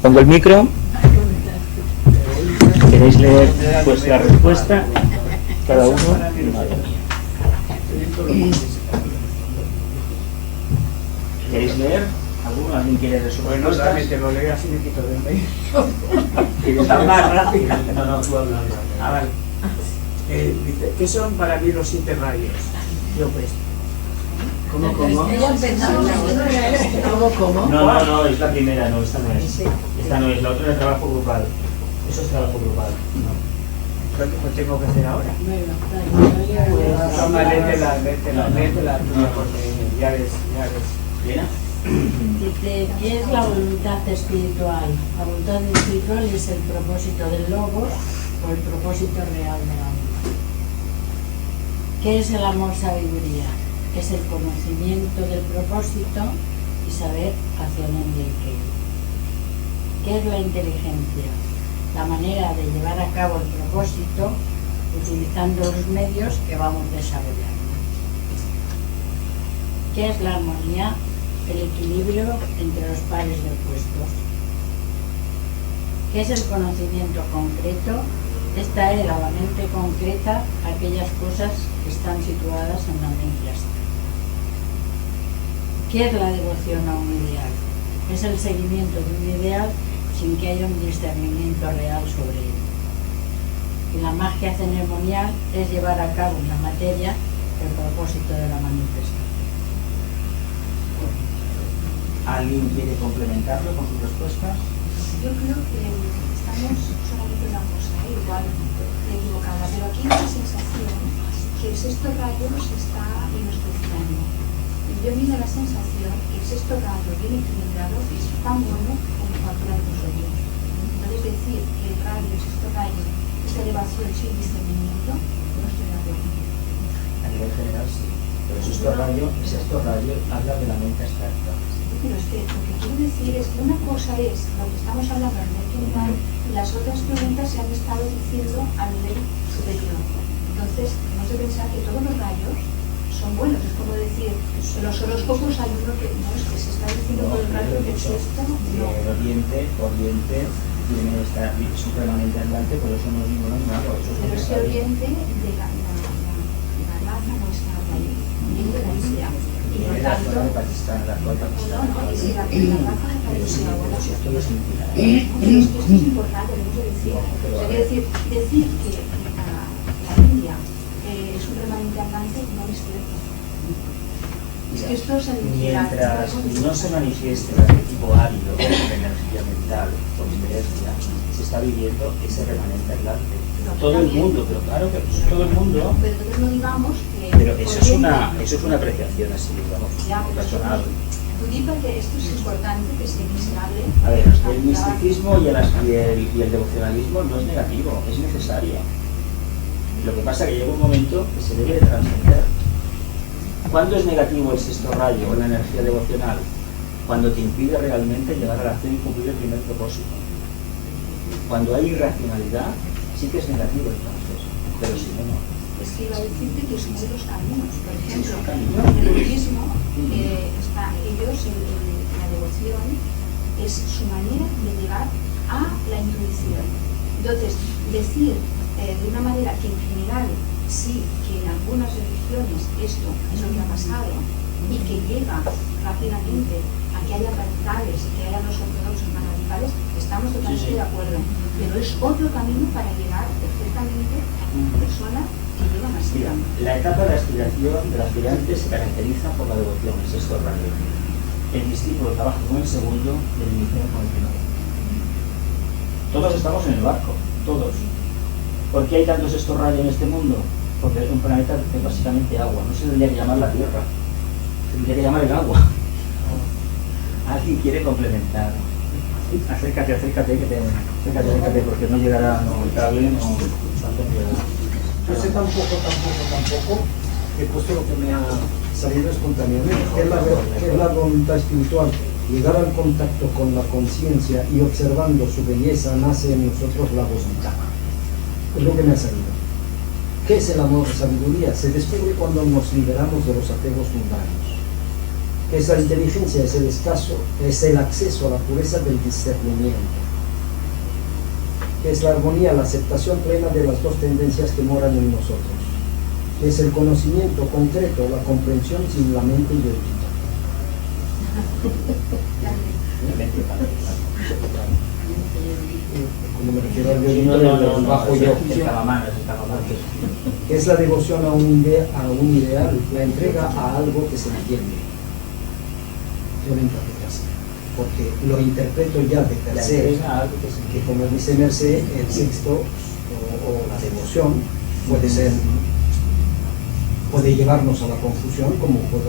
Pongo el micro. ¿Queréis leer pues la respuesta? Cada uno. ¿Queréis leer? ¿Alguien quiere de sus Bueno, respuestas? dame, te lo leo así me quito del medio. Está más rápido. No, tú hablas. Ah, vale. Dice, ¿qué son para mí los 7 rayos? Yo pues. ¿Cómo? ¿Cómo? No, es la primera, no, esta no es. Esta no es, la otra es el trabajo grupal. Eso es trabajo grupal. No. ¿Qué tengo que hacer ahora? Bueno, Toma, léetela, porque ya ves. ¿Llena? dice, ¿qué es la voluntad espiritual? La voluntad espiritual es el propósito del logos o el propósito real de la vida. ¿Qué es el amor sabiduría? Es el conocimiento del propósito y saber hacia dónde hay que ir. ¿Qué es la inteligencia? La manera de llevar a cabo el propósito utilizando los medios que vamos desarrollando. ¿Qué es la armonía? El equilibrio entre los pares de opuestos. ¿Qué es el conocimiento concreto? Es traer a la mente concreta aquellas cosas que están situadas en la mente astral. ¿Qué es la devoción a un ideal? Es el seguimiento de un ideal sin que haya un discernimiento real sobre él. Y la magia ceremonial es llevar a cabo en la materia el propósito de la manifestación. ¿Alguien quiere complementarlo con sus respuestas? Yo creo que estamos solamente una cosa, igual equivocada, pero aquí hay una sensación que el sexto rayo se está menospreciando. Yo miro la sensación que el sexto rayo bien equilibrado es tan bueno como cualquiera de nosotros. Entonces decir que el sexto rayo es elevación sin discernimiento, no estoy de acuerdo. A nivel general sí, pero el sexto rayo habla de la mente abstracta. Pero es que lo que quiero decir es que una cosa es lo que estamos hablando a nivel general y las otras preguntas se han estado diciendo a nivel superior. Entonces, tenemos que pensar que todos los rayos son buenos. Es como decir, en los horóscopos hay uno que no es que se está diciendo todo el rayo que el sexto, no. El Oriente tiene es un permanente andante, por eso no es ninguno malo. Pero es que Oriente de la raza no está ahí, viene de la India. Y por tanto, de Pakistán, la actual Pakistán. no, y si la raza de Pero sí, Pakistán ahora. esto no significa nada. Esto es importante, debemos de decir. O sea, decir que la India es un remanente andante no es cierto. Es que esto se Mientras no se manifieste el arquetipo árido de energía mental con inherencia, se está viviendo ese remanente andante. Todo el mundo, pero claro que todo el mundo. Pero entonces no digamos que. Pero eso es una apreciación así, digamos, Ya, pero personal. tú dices que esto es importante que se hable. A ver, el misticismo y el devocionalismo no es negativo, es necesario. Lo que pasa es que llega un momento que se debe de trascender. ¿Cuándo es negativo el sexto rayo o la energía devocional? Cuando te impide realmente llegar a la acción y cumplir el primer propósito. Cuando hay irracionalidad, sí que es negativo entonces, pero si no, no. Es que iba a decirte que son los caminos. Por ejemplo, en el budismo, la devoción es su manera de llegar a la intuición. Entonces, decir de una manera que en general sí, que en algunas religiones esto es lo que ha pasado y que llega rápidamente a que haya radicales y que haya los ortodoxos más radicales, estamos totalmente de acuerdo. Pero es otro camino para llegar perfectamente a una persona que lleva más Mira, la etapa de aspiración del aspirante se caracteriza por la devoción, el sexto rayo. El discípulo trabaja con el segundo y el iniciado con el primero. Todos estamos en el barco, todos. ¿Por qué hay tanto sexto rayo en este mundo? Porque es un planeta que es básicamente agua. No se tendría que llamar la Tierra, se tendría que llamar el agua. ¿Alguien quiere complementar? Acércate, porque no llegará el cable, no llegará. Yo sé tampoco, que puesto lo que me ha salido espontáneamente, que es la voluntad espiritual. Llegar al contacto con la conciencia y observando su belleza nace en nosotros la voluntad. Es lo que me ha salido. ¿Qué es el amor de sabiduría? Se descubre cuando nos liberamos de los apegos mundanos. ¿Qué es la inteligencia? Es el acceso a la pureza del discernimiento. ¿Qué es la armonía? La aceptación plena de las dos tendencias que moran en nosotros. ¿Qué es el conocimiento concreto? La comprensión sin la mente ideológica. Como me refiero al yo, el bajo yo, que es la devoción a un ideal, la entrega a algo que se entiende. Yo lo interpreto así, porque lo interpreto ya de per se, que como dice Merced, el sexto o la devoción puede llevarnos a la confusión, como por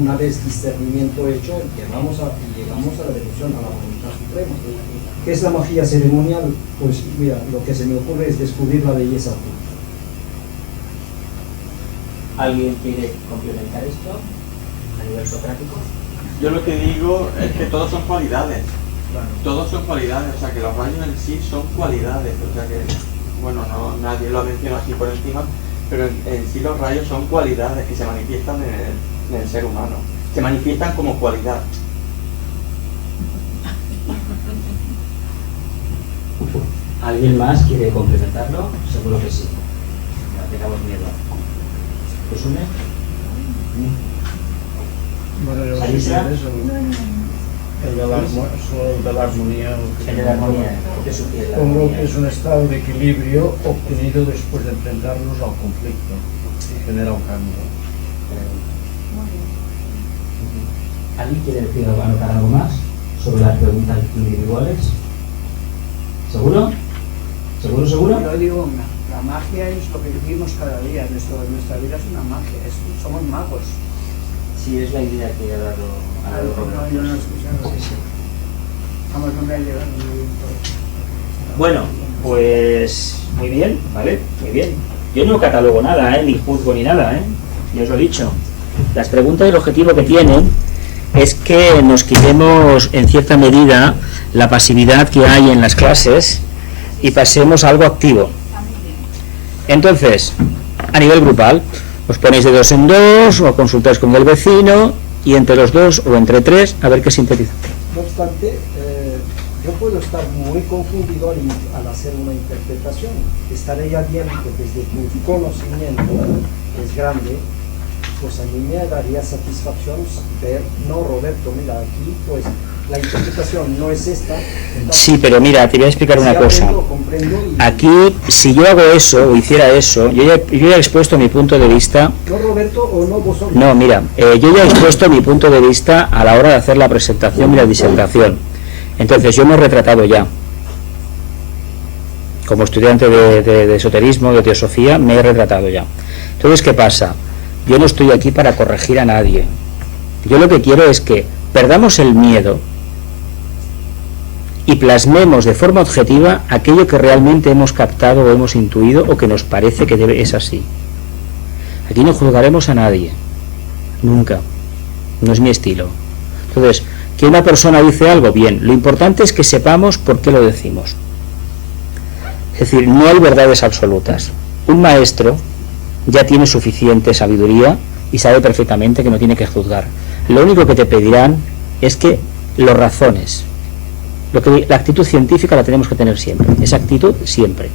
una vez discernimiento hecho, llegamos a la devoción, a la voluntad suprema. ¿Qué es la magia ceremonial? Pues mira, lo que se me ocurre es descubrir la belleza oculta. ¿Alguien quiere complementar esto a nivel socrático? Yo lo que digo es que todos son cualidades. Todos son cualidades, o sea que los rayos en sí son cualidades, o sea que, bueno, no, nadie lo ha mencionado así por encima, pero en sí los rayos son cualidades que se manifiestan en el ser humano, se manifiestan como cualidad. ¿Alguien más quiere complementarlo? Seguro que sí. No tengamos miedo. ¿Josué? Bueno, yo ¿Alisa? el de la armonía. El de la armonía. ¿Qué sugiere la Pongo armonía? que es un estado de equilibrio obtenido después de enfrentarnos al conflicto y genera un cambio. ¿Alguien quiere decir anotar algo más sobre las preguntas individuales? ¿Seguro? ¿Seguro? Yo digo, la magia es lo que vivimos cada día, nuestra vida es una magia, somos magos. Sí, es la idea que ha dado Roberto. Yo no he escuchado eso. Vamos, no me ha llegado muy bien todo. Bueno, pues muy bien, ¿vale? Muy bien. Yo no catalogo nada, ni juzgo ni nada, ya os lo he dicho. Las preguntas, el objetivo que tienen es que nos quitemos en cierta medida la pasividad que hay en las clases y pasemos a algo activo. Entonces, a nivel grupal, os ponéis de 2 en 2 o consultáis con el vecino y entre los 2 o entre 3 a ver qué sintetiza. No obstante, yo puedo estar muy confundido al hacer una interpretación. Estaré ya viendo que desde tu conocimiento es grande, pues a mí me daría satisfacción ver, no, Roberto, mira, aquí pues la interpretación no es esta. Entonces, Sí, pero mira, te voy a explicar una cosa. Comprendo y, Aquí, si yo hago eso o hiciera eso, yo ya he expuesto mi punto de vista. no, Roberto, o no vosotros. No, mira, yo ya he expuesto mi punto de vista a la hora de hacer la presentación y la disertación. Entonces, yo me he retratado ya. Como estudiante de esoterismo, de teosofía, me he retratado ya. Entonces, ¿qué pasa? Yo no estoy aquí para corregir a nadie. Yo lo que quiero es que perdamos el miedo y plasmemos de forma objetiva aquello que realmente hemos captado o hemos intuido o que nos parece que es así. Aquí no juzgaremos a nadie, nunca, no es mi estilo. Entonces, que una persona dice algo, bien, lo importante es que sepamos por qué lo decimos. Es decir, no hay verdades absolutas. Un maestro ya tiene suficiente sabiduría y sabe perfectamente que no tiene que juzgar. Lo único que te pedirán es que lo razones. La actitud científica la tenemos que tener siempre, esa actitud siempre.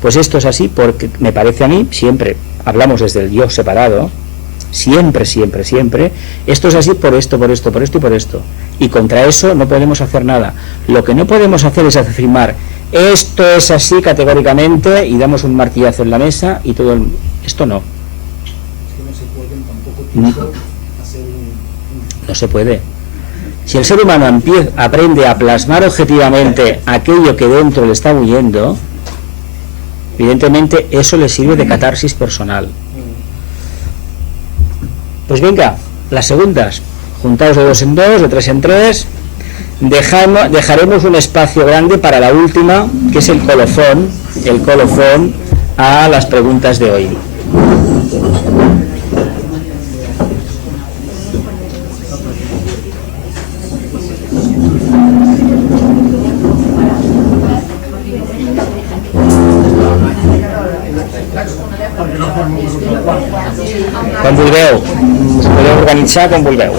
Pues esto es así porque me parece a mí, siempre hablamos desde el yo separado, siempre, esto es así por esto y por esto. Y contra eso no podemos hacer nada. Lo que no podemos hacer es afirmar, esto es así categóricamente y damos un martillazo en la mesa y todo el... Esto no. Es que no se pueden tampoco hacer No se puede. Si el ser humano aprende a plasmar objetivamente aquello que dentro le está huyendo, evidentemente eso le sirve de catarsis personal. Pues venga, las segundas, juntaos de 2 en 2, de 3 en 3, dejaremos un espacio grande para la última, que es el colofón a las preguntas de hoy. Quan vulgueu, us podeu organitzar com vulgueu.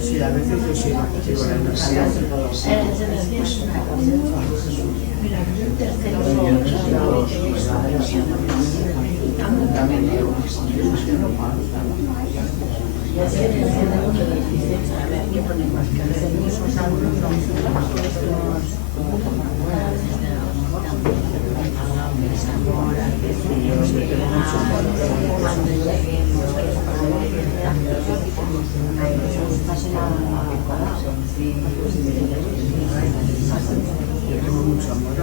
Sí, a veces yo sí, digo la energía. También digo, es que no falta. Yo tengo mucho amor.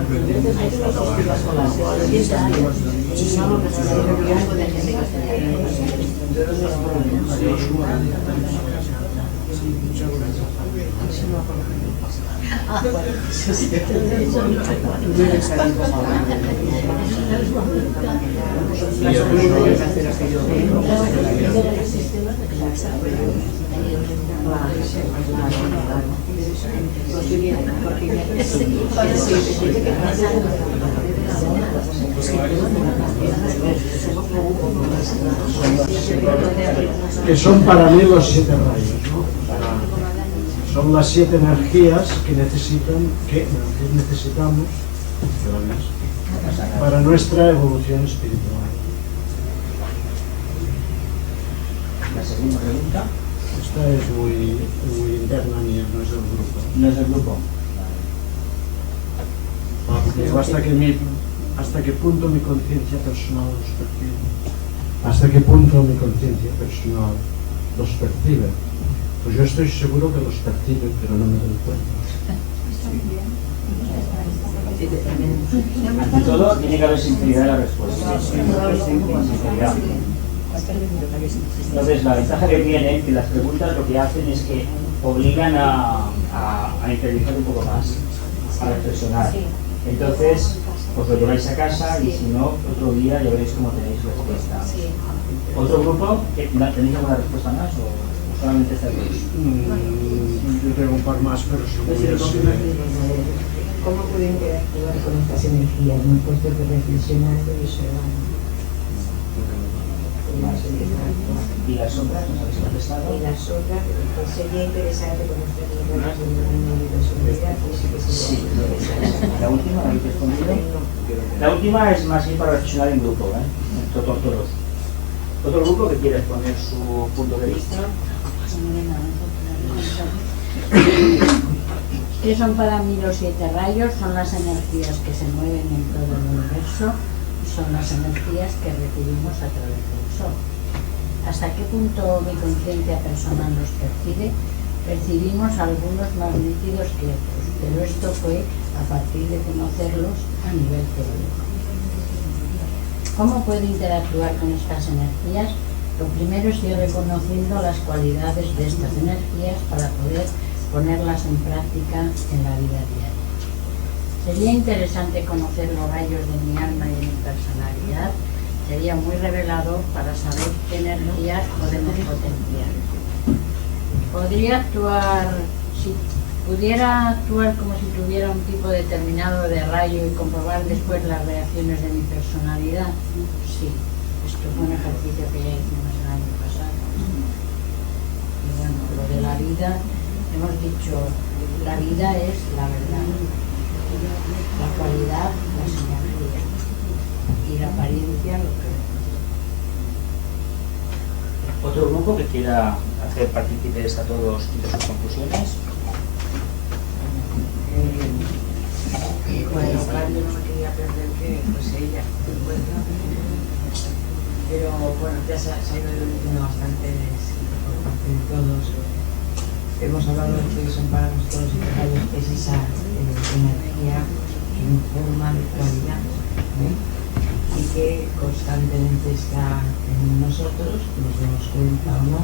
Que son para mí los 7 rayos, ¿no? Son las 7 energías que necesitamos para nuestra evolución espiritual. La segunda pregunta. Esta es muy interna mía, no es del grupo. No es del grupo. ¿Hasta qué punto mi conciencia personal los percibe? ¿Hasta qué punto mi conciencia personal los percibe? Pues yo estoy seguro que los percibe, pero no me doy cuenta. Ante todo, tiene que haber sinceridad en la respuesta. Sinceridad. Entonces, la ventaja que tienen, que las preguntas lo que hacen es que obligan a interiorizar un poco más, a reflexionar. Entonces, os lo lleváis a casa y si no, otro día ya veréis cómo tenéis respuesta. ¿Otro grupo? ¿Tenéis alguna respuesta más o solamente esta dos? Yo tengo un par más, pero ¿Cómo puede interactuar con estas energías? Me he puesto que reflexionar y observar. ¿Y las otras? ¿Nos habéis contestado? Y las otras, pues sería interesante conocer los rasgos de una personalidad. Sí, la última, ¿la habéis respondido? La última es más bien para reflexionar en grupo, todos. Otro grupo que quiere exponer su punto de vista. ¿Qué son para mí los 7 rayos? Son las energías que se mueven en todo el universo, son las energías que recibimos a través del Sol. ¿Hasta qué punto mi conciencia personal los percibe? Percibimos algunos más nítidos que otros, pero esto fue a partir de conocerlos a nivel teórico. ¿Cómo puedo interactuar con estas energías? Lo primero es ir reconociendo las cualidades de estas energías para poder ponerlas en práctica en la vida diaria. Sería interesante conocer los rayos de mi alma y de mi personalidad. Sería muy revelador para saber qué energías podemos potenciar. ¿Pudiera actuar como si tuviera un tipo determinado de rayo y comprobar después las reacciones de mi personalidad? Sí, esto fue un ejercicio que ya hicimos el año pasado. Y bueno, lo de la vida, hemos dicho, la vida es la verdad, la cualidad, las energías, y la apariencia, lo que es. Otro grupo que quiera hacer partícipes a todos de sus conclusiones. Bueno, claro, yo no me quería perder que fuese ella, pero bueno, ya se ha ido diciendo bastante por parte de todos. Hemos hablado de que son para nosotros los rayos, es esa energía que informa de cualidad, y que constantemente está en nosotros, nos demos cuenta o no,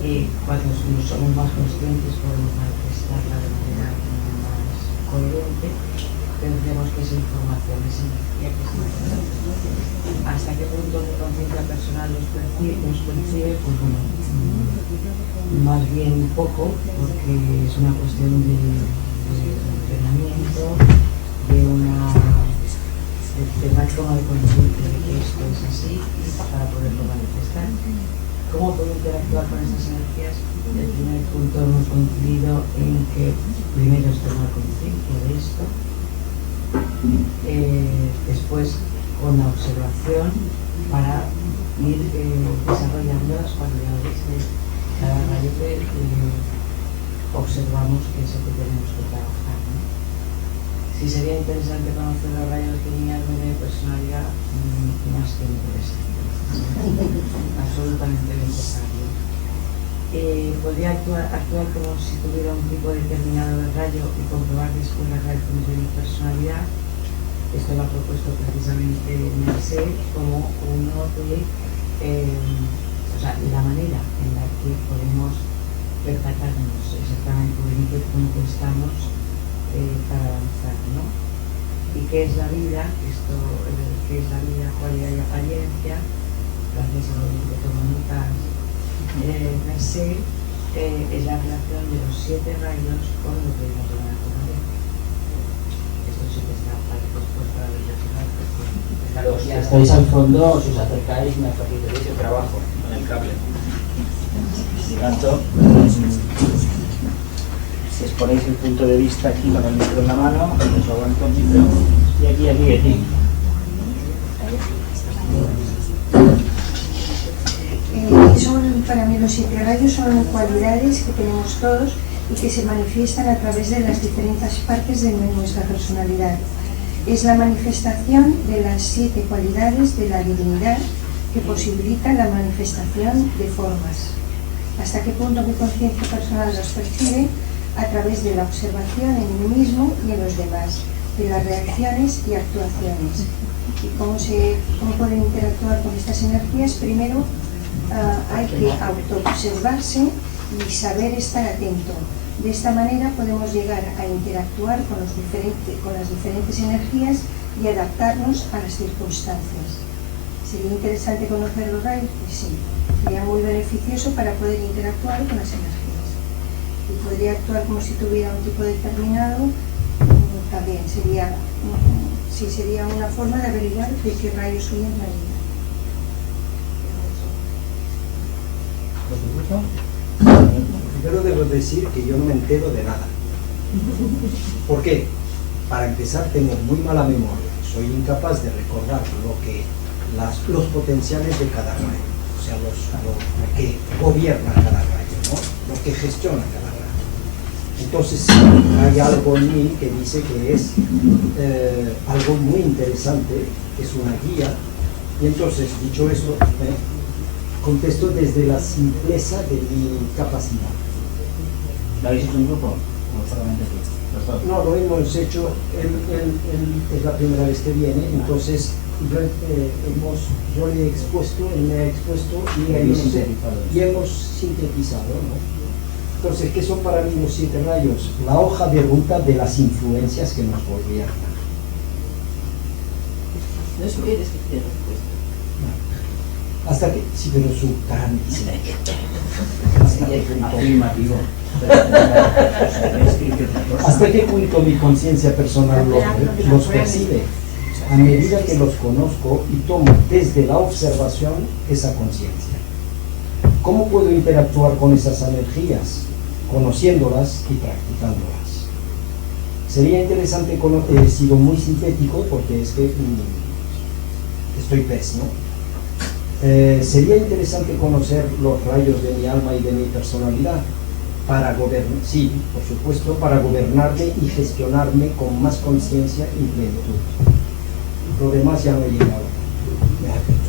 y cuando somos más conscientes podemos manifestarla de manera más coherente, pero tenemos que esa información, esa energía que es importante. Hasta qué punto mi conciencia personal nos percibe, pues bueno, más bien poco, porque es una cuestión de entrenamiento, de una toma de conciencia de que esto es así para poderlo manifestar. ¿Cómo puedo interactuar con estas energías? El primer punto hemos coincidido en que primero es tomar conciencia de esto, después con la observación para ir desarrollando las cualidades de cada rayo que observamos que es el que tenemos que trabajar, ¿no? Sí, sería interesante conocer los rayos lineales de personalidad, más que interesante, absolutamente necesario. Podría actuar como si tuviera un tipo determinado de rayo y comprobar después las reacciones de mi personalidad. Esto lo ha propuesto precisamente Merced como uno de la manera en la que podemos percatarnos exactamente en qué punto estamos para avanzar, ¿no? ¿Y qué es la vida? ¿Qué es la vida, cualidad y apariencia? Gracias a lo que toma notas Merced, es la relación de los 7 rayos con lo que vimos de la naturaleza. Esto sí que está para después para reflexionar. Claro, si estáis al fondo, si os acercáis, me facilitaréis el trabajo con el cable. Por tanto, si os ponéis el punto de vista aquí con el micro en la mano, os aguanto el micro, y aquí. Para mí los 7 rayos son cualidades que tenemos todos y que se manifiestan a través de las diferentes partes de nuestra personalidad. Es la manifestación de las 7 cualidades de la divinidad que posibilitan la manifestación de formas. ¿Hasta qué punto mi conciencia personal los percibe? A través de la observación en mí mismo y en los demás, de las reacciones y actuaciones. ¿Y cómo pueden interactuar con estas energías? Primero, hay que autoobservarse y saber estar atento. De esta manera podemos llegar a interactuar con las diferentes energías y adaptarnos a las circunstancias. ¿Sería interesante conocer los rayos? Pues sí, sería muy beneficioso para poder interactuar con las energías. Y podría actuar como si tuviera un tipo determinado, también sería una forma de averiguar de qué rayos soy en realidad. Primero debo decir que yo no me entero de nada. ¿Por qué? Para empezar, tengo muy mala memoria. Soy incapaz de recordar los potenciales de cada rayo, o sea, lo que gobierna cada rayo, ¿no? Lo que gestiona cada rayo. Entonces, sí, hay algo en mí que dice que es algo muy interesante, que es una guía. Y entonces, dicho eso, contesto desde la simpleza de mi capacidad. ¿Lo habéis hecho en grupo? ¿O solamente tú? No, lo hemos hecho, es la primera vez que viene, entonces yo le he expuesto, él me ha expuesto y hemos sintetizado, ¿no? Entonces, ¿qué son para mí los 7 rayos? La hoja de ruta de las influencias que nos gobiernan. No esperes que te respuesta. Hasta que, sí, pero su cara me dice. Afirmativo. ¿Hasta qué punto mi conciencia personal los percibe? A medida que los conozco y tomo desde la observación esa conciencia. ¿Cómo puedo interactuar con esas energías? Conociéndolas y practicándolas. Sería interesante, he sido muy sintético porque es que estoy pez, ¿no? Sería interesante conocer los rayos de mi alma y de mi personalidad para gobernar, sí, por supuesto, para gobernarme y gestionarme con más conciencia y plenitud. Lo demás ya no he llegado.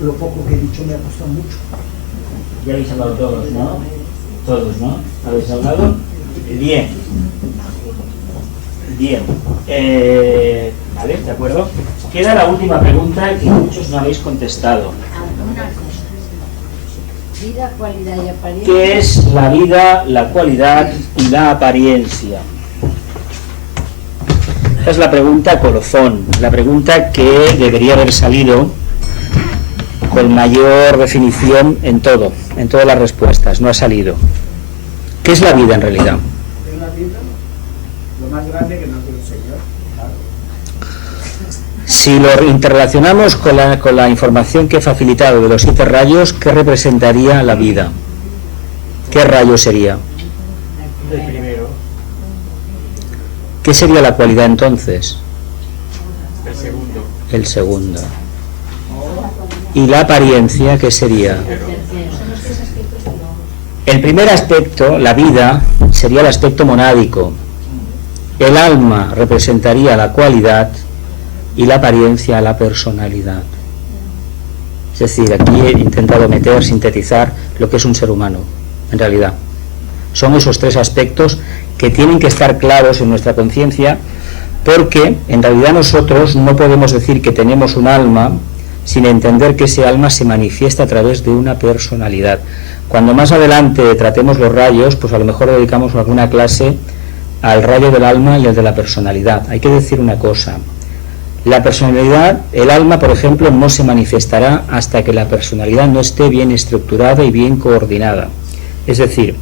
Lo poco que he dicho me ha costado mucho. Ya habéis hablado todos, ¿no? Todos, ¿no? ¿Habéis hablado? Bien. Bien. Vale, ¿de acuerdo? Queda la última pregunta que muchos no habéis contestado. Una cosa. Vida, cualidad y apariencia. ¿Qué es la vida, la cualidad y la apariencia? Esta es la pregunta colofón, la pregunta que debería haber salido con mayor definición en todo, en todas las respuestas. No ha salido. ¿Qué es la vida en realidad? Es la vida lo más grande que nos dio el Señor. Claro. Si lo interrelacionamos con la información que he facilitado de los 7 rayos, ¿qué representaría la vida? ¿Qué rayo sería? El primero, ¿Qué sería la cualidad entonces? el segundo, El segundo. ¿Y la apariencia qué sería? El primer aspecto, la vida, sería el aspecto monádico. El alma representaría la cualidad y la apariencia la personalidad. Es decir, aquí he intentado sintetizar lo que es un ser humano, en realidad. Son esos 3 aspectos que tienen que estar claros en nuestra conciencia, porque en realidad nosotros no podemos decir que tenemos un alma sin entender que ese alma se manifiesta a través de una personalidad. Cuando más adelante tratemos los rayos, pues a lo mejor dedicamos alguna clase al rayo del alma y al de la personalidad. Hay que decir una cosa: la personalidad, el alma, por ejemplo, no se manifestará hasta que la personalidad no esté bien estructurada y bien coordinada. Es decir,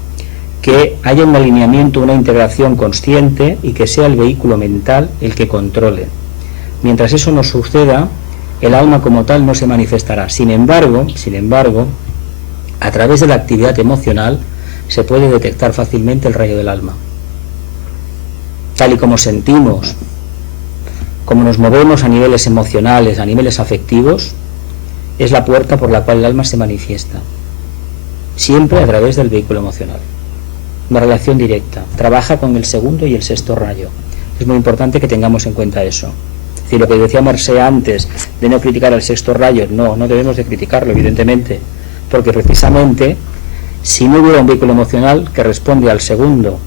que haya un alineamiento, una integración consciente y que sea el vehículo mental el que controle. Mientras eso no suceda, el alma como tal no se manifestará. Sin embargo, a través de la actividad emocional se puede detectar fácilmente el rayo del alma. Tal y como sentimos, como nos movemos a niveles emocionales, a niveles afectivos, es la puerta por la cual el alma se manifiesta. Siempre a través del vehículo emocional. Una relación directa. Trabaja con el segundo y el sexto rayo. Es muy importante que tengamos en cuenta eso. Es decir, lo que decía Mercé antes de no criticar al sexto rayo, no debemos de criticarlo, evidentemente, porque precisamente si no hubiera un vehículo emocional que responde al segundo,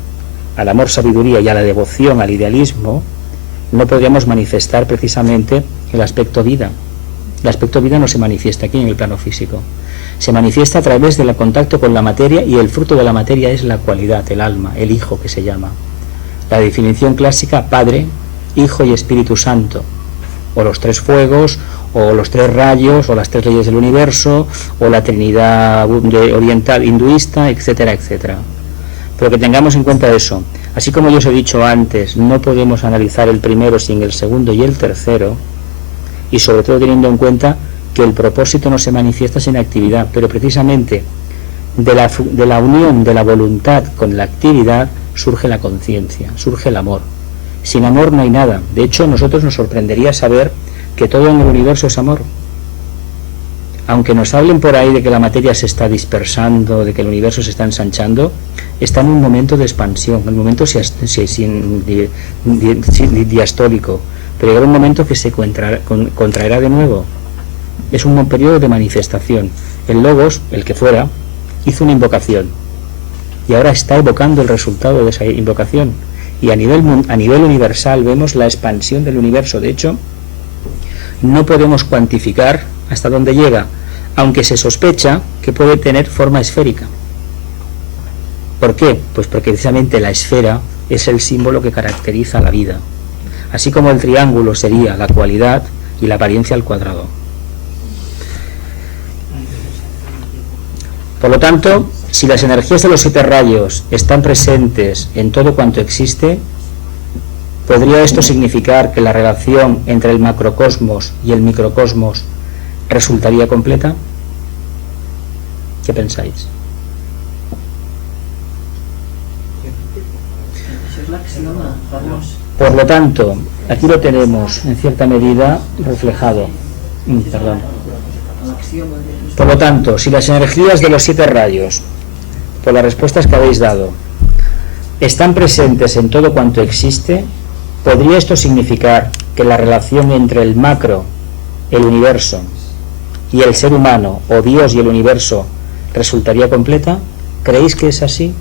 al amor, sabiduría y a la devoción, al idealismo, no podríamos manifestar precisamente el aspecto vida. El aspecto vida no se manifiesta aquí en el plano físico. Se manifiesta a través del contacto con la materia, y el fruto de la materia es la cualidad, el alma, el hijo que se llama. La definición clásica: Padre, Hijo y Espíritu Santo, o los 3 fuegos, o los 3 rayos, o las 3 leyes del universo, o la Trinidad oriental hinduista, etcétera, etcétera. Pero que tengamos en cuenta eso. Así como yo os he dicho antes, no podemos analizar el primero sin el segundo y el tercero, y sobre todo teniendo en cuenta que el propósito no se manifiesta sin actividad, pero precisamente de la unión de la voluntad con la actividad surge la conciencia, surge el amor. Sin amor no hay nada. De hecho, a nosotros nos sorprendería saber que todo en el universo es amor. Aunque nos hablen por ahí de que la materia se está dispersando, de que el universo se está ensanchando, está en un momento de expansión, un momento diastólico, pero llegará un momento que se contraerá de nuevo. Es un periodo de manifestación. El Logos, el que fuera, hizo una invocación y ahora está evocando el resultado de esa invocación, y a nivel universal vemos la expansión del universo. De hecho, no podemos cuantificar hasta dónde llega, aunque se sospecha que puede tener forma esférica. ¿Por qué? Pues porque precisamente la esfera es el símbolo que caracteriza la vida, así como el triángulo sería la cualidad y la apariencia al cuadrado. Por lo tanto, si las energías de los 7 rayos están presentes en todo cuanto existe, ¿podría esto significar que la relación entre el macrocosmos y el microcosmos resultaría completa? ¿Qué pensáis? Por lo tanto, aquí lo tenemos en cierta medida reflejado. Perdón. Por lo tanto, si las energías de los 7 rayos, por las respuestas que habéis dado, están presentes en todo cuanto existe, ¿podría esto significar que la relación entre el macro, el universo, y el ser humano, o Dios y el universo, resultaría completa? ¿Creéis que es así?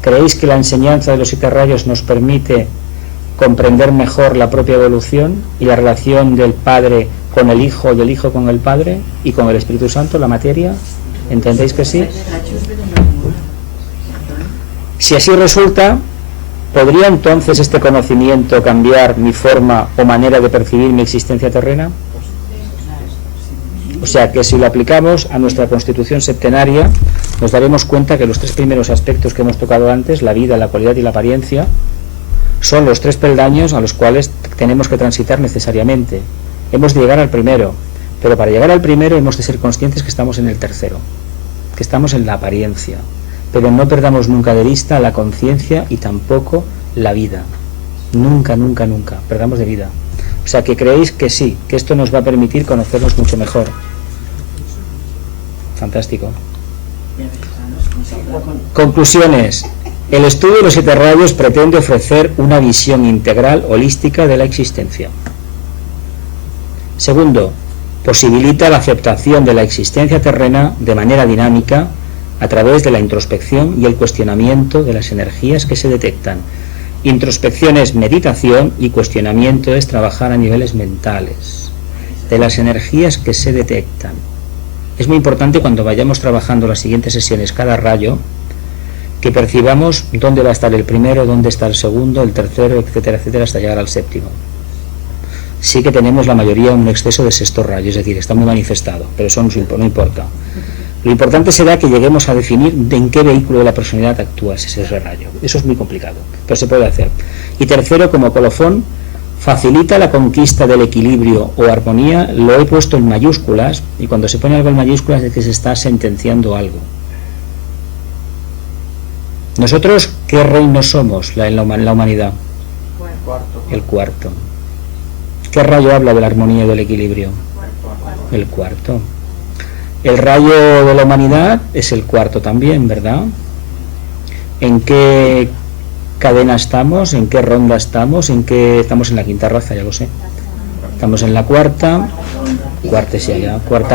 ¿Creéis que la enseñanza de los 7 rayos nos permite comprender mejor la propia evolución y la relación del Padre con el Hijo, del Hijo con el Padre y con el Espíritu Santo, la materia? ¿Entendéis que sí? Si así resulta, ¿podría entonces este conocimiento cambiar mi forma o manera de percibir mi existencia terrena? O sea que si lo aplicamos a nuestra constitución septenaria, nos daremos cuenta que los 3 primeros aspectos que hemos tocado antes, la vida, la cualidad y la apariencia, son los 3 peldaños a los cuales tenemos que transitar necesariamente. Hemos de llegar al primero, pero para llegar al primero hemos de ser conscientes que estamos en el tercero, que estamos en la apariencia, pero no perdamos nunca de vista la conciencia y tampoco la vida. Nunca, nunca, nunca perdamos de vida. O sea que creéis que sí, que esto nos va a permitir conocernos mucho mejor. Fantástico. Conclusiones. El estudio de los 7 rayos pretende ofrecer una visión integral, holística de la existencia. Segundo, posibilita la aceptación de la existencia terrena de manera dinámica a través de la introspección y el cuestionamiento de las energías que se detectan. Introspección es meditación y cuestionamiento es trabajar a niveles mentales de las energías que se detectan. Es muy importante cuando vayamos trabajando las siguientes sesiones cada rayo que percibamos dónde va a estar el primero, dónde está el segundo, el tercero, etcétera, etcétera, hasta llegar al séptimo. Sí que tenemos la mayoría un exceso de sexto rayo, es decir, está muy manifestado, pero eso no importa. Lo importante será que lleguemos a definir en qué vehículo de la personalidad actúa ese rayo. Eso es muy complicado, pero se puede hacer. Y tercero, como colofón, facilita la conquista del equilibrio o armonía. Lo he puesto en mayúsculas, y cuando se pone algo en mayúsculas es que se está sentenciando algo. Nosotros, ¿qué reino somos en la humanidad? El cuarto. ¿Qué rayo habla de la armonía y del equilibrio? El cuarto. El rayo de la humanidad es el cuarto también, ¿verdad? ¿En qué cadena estamos? ¿En qué ronda estamos? ¿En qué estamos? En la quinta raza, ya lo sé. Estamos en la cuarta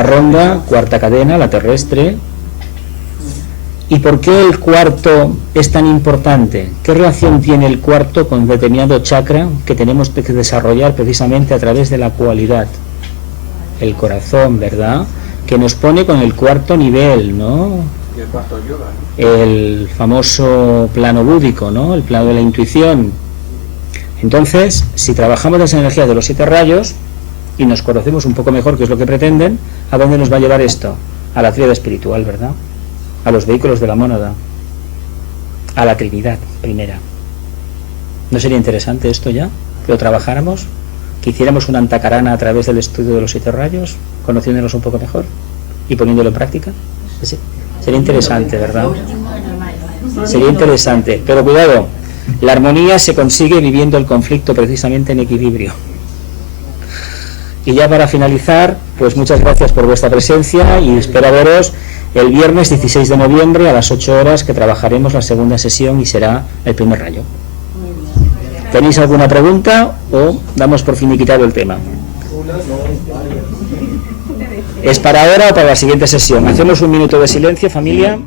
ronda, cuarta cadena, la terrestre. ¿Y por qué el cuarto es tan importante? ¿Qué relación tiene el cuarto con determinado chakra que tenemos que desarrollar precisamente a través de la cualidad? El corazón, ¿verdad? Que nos pone con el cuarto nivel, ¿no? Y el cuarto yoga, ¿no? El famoso plano búdico, ¿no? El plano de la intuición. Entonces, si trabajamos las energías de los 7 rayos y nos conocemos un poco mejor qué es lo que pretenden, ¿a dónde nos va a llevar esto? A la tríada espiritual, ¿verdad? A los vehículos de la mónada, a la Trinidad primera. ¿No sería interesante esto ya? Que lo trabajáramos, que hiciéramos una antacarana a través del estudio de los 7 rayos, conociéndolos un poco mejor y poniéndolo en práctica. Sí. Sería interesante, ¿verdad? Sería interesante, pero cuidado, la armonía se consigue viviendo el conflicto precisamente en equilibrio. Y ya para finalizar, pues muchas gracias por vuestra presencia y espero veros el viernes 16 de noviembre a las 8 horas, que trabajaremos la segunda sesión y será el primer rayo. ¿Tenéis alguna pregunta o damos por finiquitado el tema? ¿Es para ahora o para la siguiente sesión? Hacemos un minuto de silencio, familia.